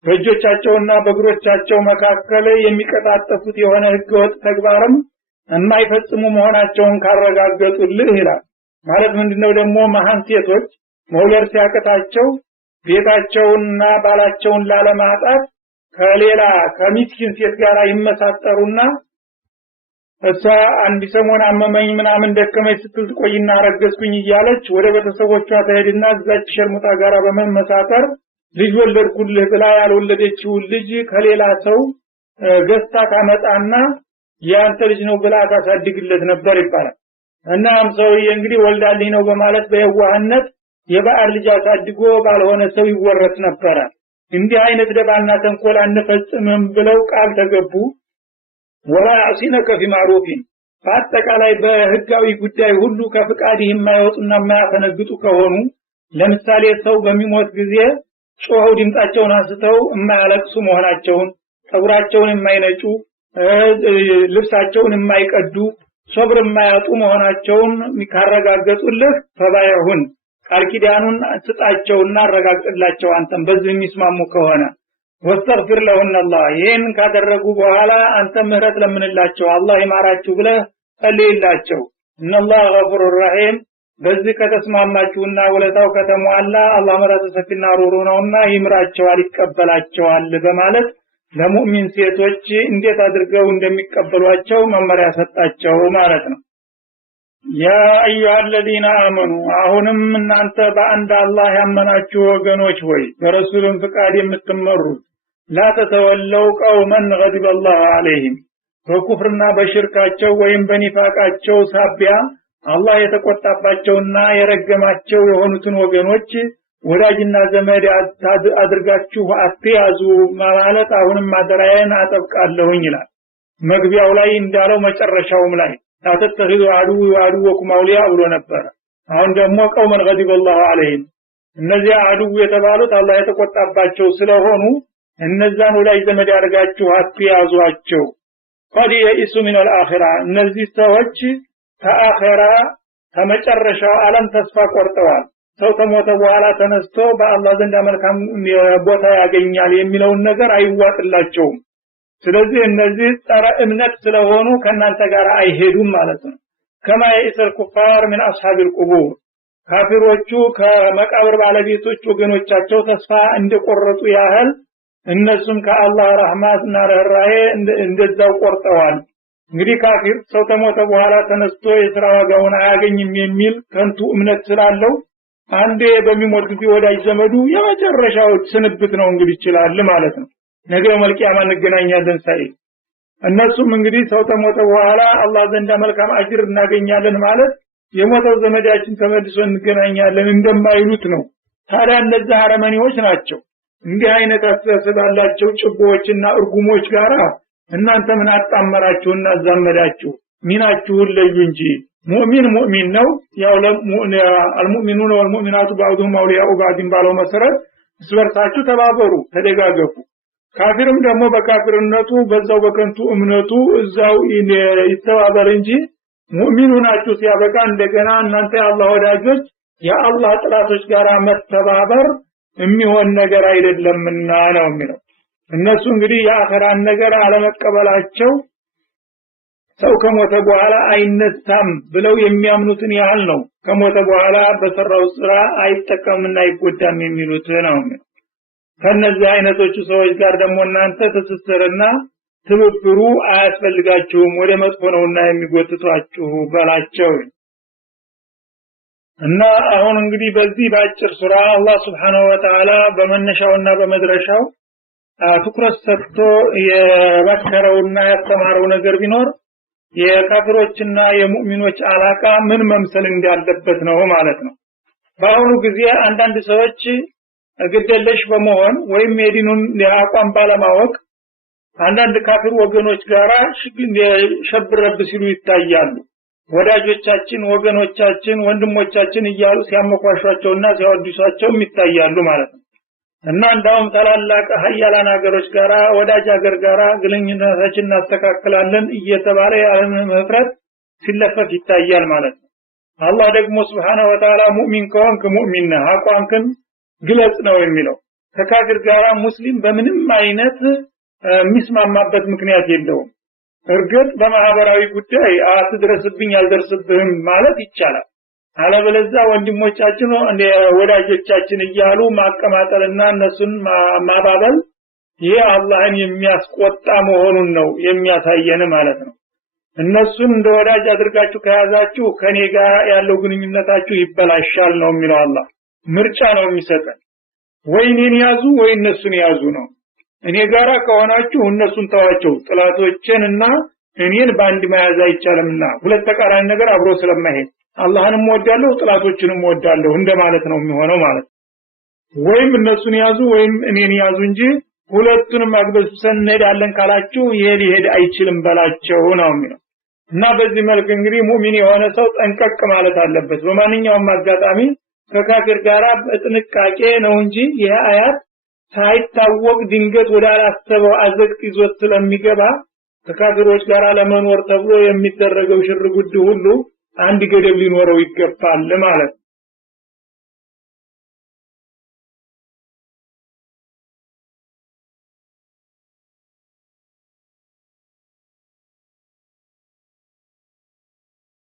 በእጆቻቸውና በእግሮቻቸው መካከል የሚቀጣጠፉት የሆነ ህገወጥ ተግባርም የማይፈጽሙ መሆናቸውን ካረጋገጡልህ ይላል ማለት ምንድነው ደግሞ መሃን ሴቶች መውለድ ሲያቀታቸው ቤታቸውንና ባላቸውን ላለማጣት ከሌላ ከሚስኪን ሴት ጋር ይመሳጠሩና እሷ አንድ ሰሞን አመመኝ ምናምን ደከመኝ ስትል ቆይና ረገዝኩኝ እያለች ወደ ቤተሰቦቿ ተሄድና እዛች ሸርሙጣ ጋር በመመሳጠር ልጅ ወለድኩልህ ብላ ያልወለደችው ልጅ ከሌላ ሰው ገዝታ ታመጣና ያንተ ልጅ ነው ብላ ታሳድግለት ነበር ይባላል እናም ሰውዬ እንግዲህ ወልዳልኝ ነው በማለት በየዋህነት የባዕድ ልጅ አሳድጎ ባልሆነ ሰው ይወረስ ነበር እንዲህ አይነት ደባና ተንኮል አንፈጽምም ብለው ቃል ተገቡ ወላ ያሲነከ ፊ ማዕሩፊን በአጠቃላይ በህጋዊ ጉዳይ ሁሉ ከፍቃድ የማይወጡና የማያፈነግጡ ከሆኑ ለምሳሌ ሰው በሚሞት ጊዜ ጮኸው ድምጻቸውን አንስተው የማያለቅሱ መሆናቸውን ጸጉራቸውን የማይነጩ ልብሳቸውን የማይቀዱ ሶብር የማያጡ መሆናቸውን ካረጋገጡልህ ፈባይሁን ቃል ኪዳኑን ስጣቸውና አረጋግጥላቸው አንተም በዚህ የሚስማሙ ከሆነ ወስተግፊር ለሁን አላህ ይሄን ካደረጉ በኋላ አንተ ምህረት ለምንላቸው አላህ ይማራችሁ ብለህ ጸልይላቸው እነላህ ገፉሩር ረሂም በዚህ ከተስማማችሁና ወለታው ከተሟላ አላህ ምህረት ሰፊና ሩሩ ነውና ይምራቸዋል ይቀበላቸዋል በማለት ለሙእሚን ሴቶች እንዴት አድርገው እንደሚቀበሏቸው መመሪያ ሰጣቸው ማለት ነው ያ አዩሃ الذين آمنوا አሁንም እናንተ በአንድ አላህ ያመናችሁ ወገኖች ሆይ በረሱሉም ፍቃድ የምትመሩ لا تتولوا قوما غضب الله عليهم በኩፍርና በሽርካቸው ወይም በኒፋቃቸው ሳቢያ አላህ የተቆጣባቸውና የረገማቸው የሆኑትን ወገኖች ወዳጅና ዘመድ አድርጋችሁ አትያዙ ማለት አሁንም ማደራየን አጠብቃለሁኝ ይላል መግቢያው ላይ እንዳለው መጨረሻውም ላይ ታተተህዱ አዱ ወአዱወኩም አውሊያ ብሎ ነበር አሁን ደግሞ ቀውመን غضب الله عليهم እነዚህ አዱ የተባሉት አላህ የተቆጣባቸው ስለሆኑ እነዛን ወዳጅ ዘመድ አድርጋችሁ አትያዟቸው قد يئسوا من الاخره እነዚህ ሰዎች ከአኺራ ከመጨረሻው ዓለም ተስፋ ቆርጠዋል ሰው ከሞተ በኋላ ተነስቶ በአላህ ዘንድ መልካም ቦታ ያገኛል የሚለውን ነገር አይዋጥላቸውም ስለዚህ እነዚህ ጸረ እምነት ስለሆኑ ከናንተ ጋር አይሄዱም ማለት ነው ከማ የኢሰል ኩፋር من اصحاب القبور ካፊሮቹ ከመቃብር ባለቤቶች ወገኖቻቸው ተስፋ እንደቆረጡ ያህል እነሱም ከአላህ ረህመትና ርህራሄ እንደዛው ቆርጠዋል እንግዲህ ካፊር ሰው ከሞተ በኋላ ተነስቶ የሥራ ዋጋውን አያገኝም የሚል ከንቱ እምነት ስላለው አንዴ በሚሞት ጊዜ ወዳጅ ዘመዱ የመጨረሻው ስንብት ነው እንግዲህ ይችላል ማለት ነው ነገ መልቂያማ እንገናኛለን ሳይ እነሱም እንግዲህ ሰው ከሞተ በኋላ አላህ ዘንድ መልካም አጅር እናገኛለን ማለት የሞተው ዘመዳችን ተመልሶ እንገናኛለን እንደማይሉት ነው ታዲያ እነዚህ አረመኔዎች ናቸው እንዲህ አይነት አስተሳሰብ ያላቸው ጭቦዎችና እርጉሞች ጋራ እናንተ ምን አጣመራችሁና ዘመዳችሁ ሚናችሁን ለዩ እንጂ ሙእሚን ነው ያው አልሙእሚኑና ወልሙእሚናቱ ባዕዱሁም አውሊያኡ ባዕድን ባለው መሰረት እስበርሳችሁ ተባበሩ ተደጋገፉ ካፊርም ደግሞ በካፊርነቱ በዛው በከንቱ እምነቱ እዛው ይተባበር እንጂ ሙእሚኑ ናችሁ ሲያበቃ እንደገና እናንተ የአላህ ወዳጆች የአላህ ጥላቶች ጋር መተባበር የሚሆን ነገር አይደለምና ነው የሚለው እነሱ እንግዲህ የአኺራን ነገር አለመቀበላቸው ሰው ከሞተ በኋላ አይነሳም ብለው የሚያምኑትን ያህል ነው ከሞተ በኋላ በሰራው ስራ አይጠቀምና አይጎዳም የሚሉት ነው ከነዚህ አይነቶቹ ሰዎች ጋር ደግሞ እናንተ ተስስረና ትብብሩ አያስፈልጋችሁም ወደ መጥፎ ነውና የሚጎትቷችሁ በላቸው እና አሁን እንግዲህ በዚህ ባጭር ሱራ አላህ Subhanahu Wa Ta'ala በመነሻውና በመድረሻው ትኩረት ሰጥቶ የመከረውና ያስተማረው ነገር ቢኖር የካፊሮችና የሙእሚኖች አላቃ ምን መምሰል እንዳለበት ነው ማለት ነው በአሁኑ ጊዜ አንዳንድ ሰዎች ግደለሽ በመሆን ወይም የዲኑን አቋም ባለማወቅ አንዳንድ ካፊር ወገኖች ጋራ ሸብረብ ሲሉ ይታያሉ። ወዳጆቻችን ወገኖቻችን ወንድሞቻችን እያሉ ሲያመኳሿቸውና ሲያወድሷቸው ይታያሉ ማለት ነው። እና እንዳውም ታላላቅ ሀያላን ሀገሮች ጋራ ወዳጅ ሀገር ጋራ ግንኙነታችንን እናስተካክላለን እየተባለ ያለ መፍረት ሲለፈፍ ይታያል ማለት ነው። አላህ ደግሞ Subhanahu Wa Ta'ala ሙእሚን ከሆንክ ሙእሚን ነህ አቋምክን ግለጽ ነው የሚለው። ከካፊር ጋራ ሙስሊም በምንም አይነት የሚስማማበት ምክንያት የለውም። እርግጥ በማህበራዊ ጉዳይ አትድረስብኝ አልደርስብህም ማለት ይቻላል። አለበለዚያ ወንድሞቻችን ወዳጆቻችን እያሉ ማቀማጠልና እነሱን ማባበል ይሄ አላህን የሚያስቆጣ መሆኑን ነው የሚያሳየን ማለት ነው። እነሱን እንደ ወዳጅ አድርጋችሁ ከያዛችሁ ከኔ ጋር ያለው ግንኙነታችሁ ይበላሻል ነው የሚለው አላህ። ምርጫ ነው የሚሰጠን። ወይ እኔን ያዙ ወይ እነሱን ያዙ ነው። እኔ ጋራ ከሆናችሁ እነሱን ተዋቸው፣ ጥላቶችንና እኔን ባንድ መያዝ አይቻልምና ሁለት ተቃራኒ ነገር አብሮ ስለማይሄድ አላህንም ወዳለሁ ጥላቶችንም ወዳለሁ እንደማለት ነው የሚሆነው ማለት። ወይም እነሱን ያዙ ወይም እኔን ያዙ እንጂ ሁለቱንም አግበስብሰን እንሄዳለን ካላችሁ ይሄ ሊሄድ አይችልም በላቸው ነው የሚለው። እና በዚህ መልኩ እንግዲህ ሙእሚን የሆነ ሰው ጠንቀቅ ማለት አለበት። በማንኛውም አጋጣሚ ከካፊር ጋራ በጥንቃቄ ነው እንጂ ይሄ አያት ሳይታወቅ ድንገት ወደ አላሰበው አዘቅት ይዞት ስለሚገባ ከካፊሮች ጋራ ለመኖር ተብሎ የሚደረገው ሽርጉድ ሁሉ አንድ ገደብ ሊኖረው ይገባል ማለት ነው።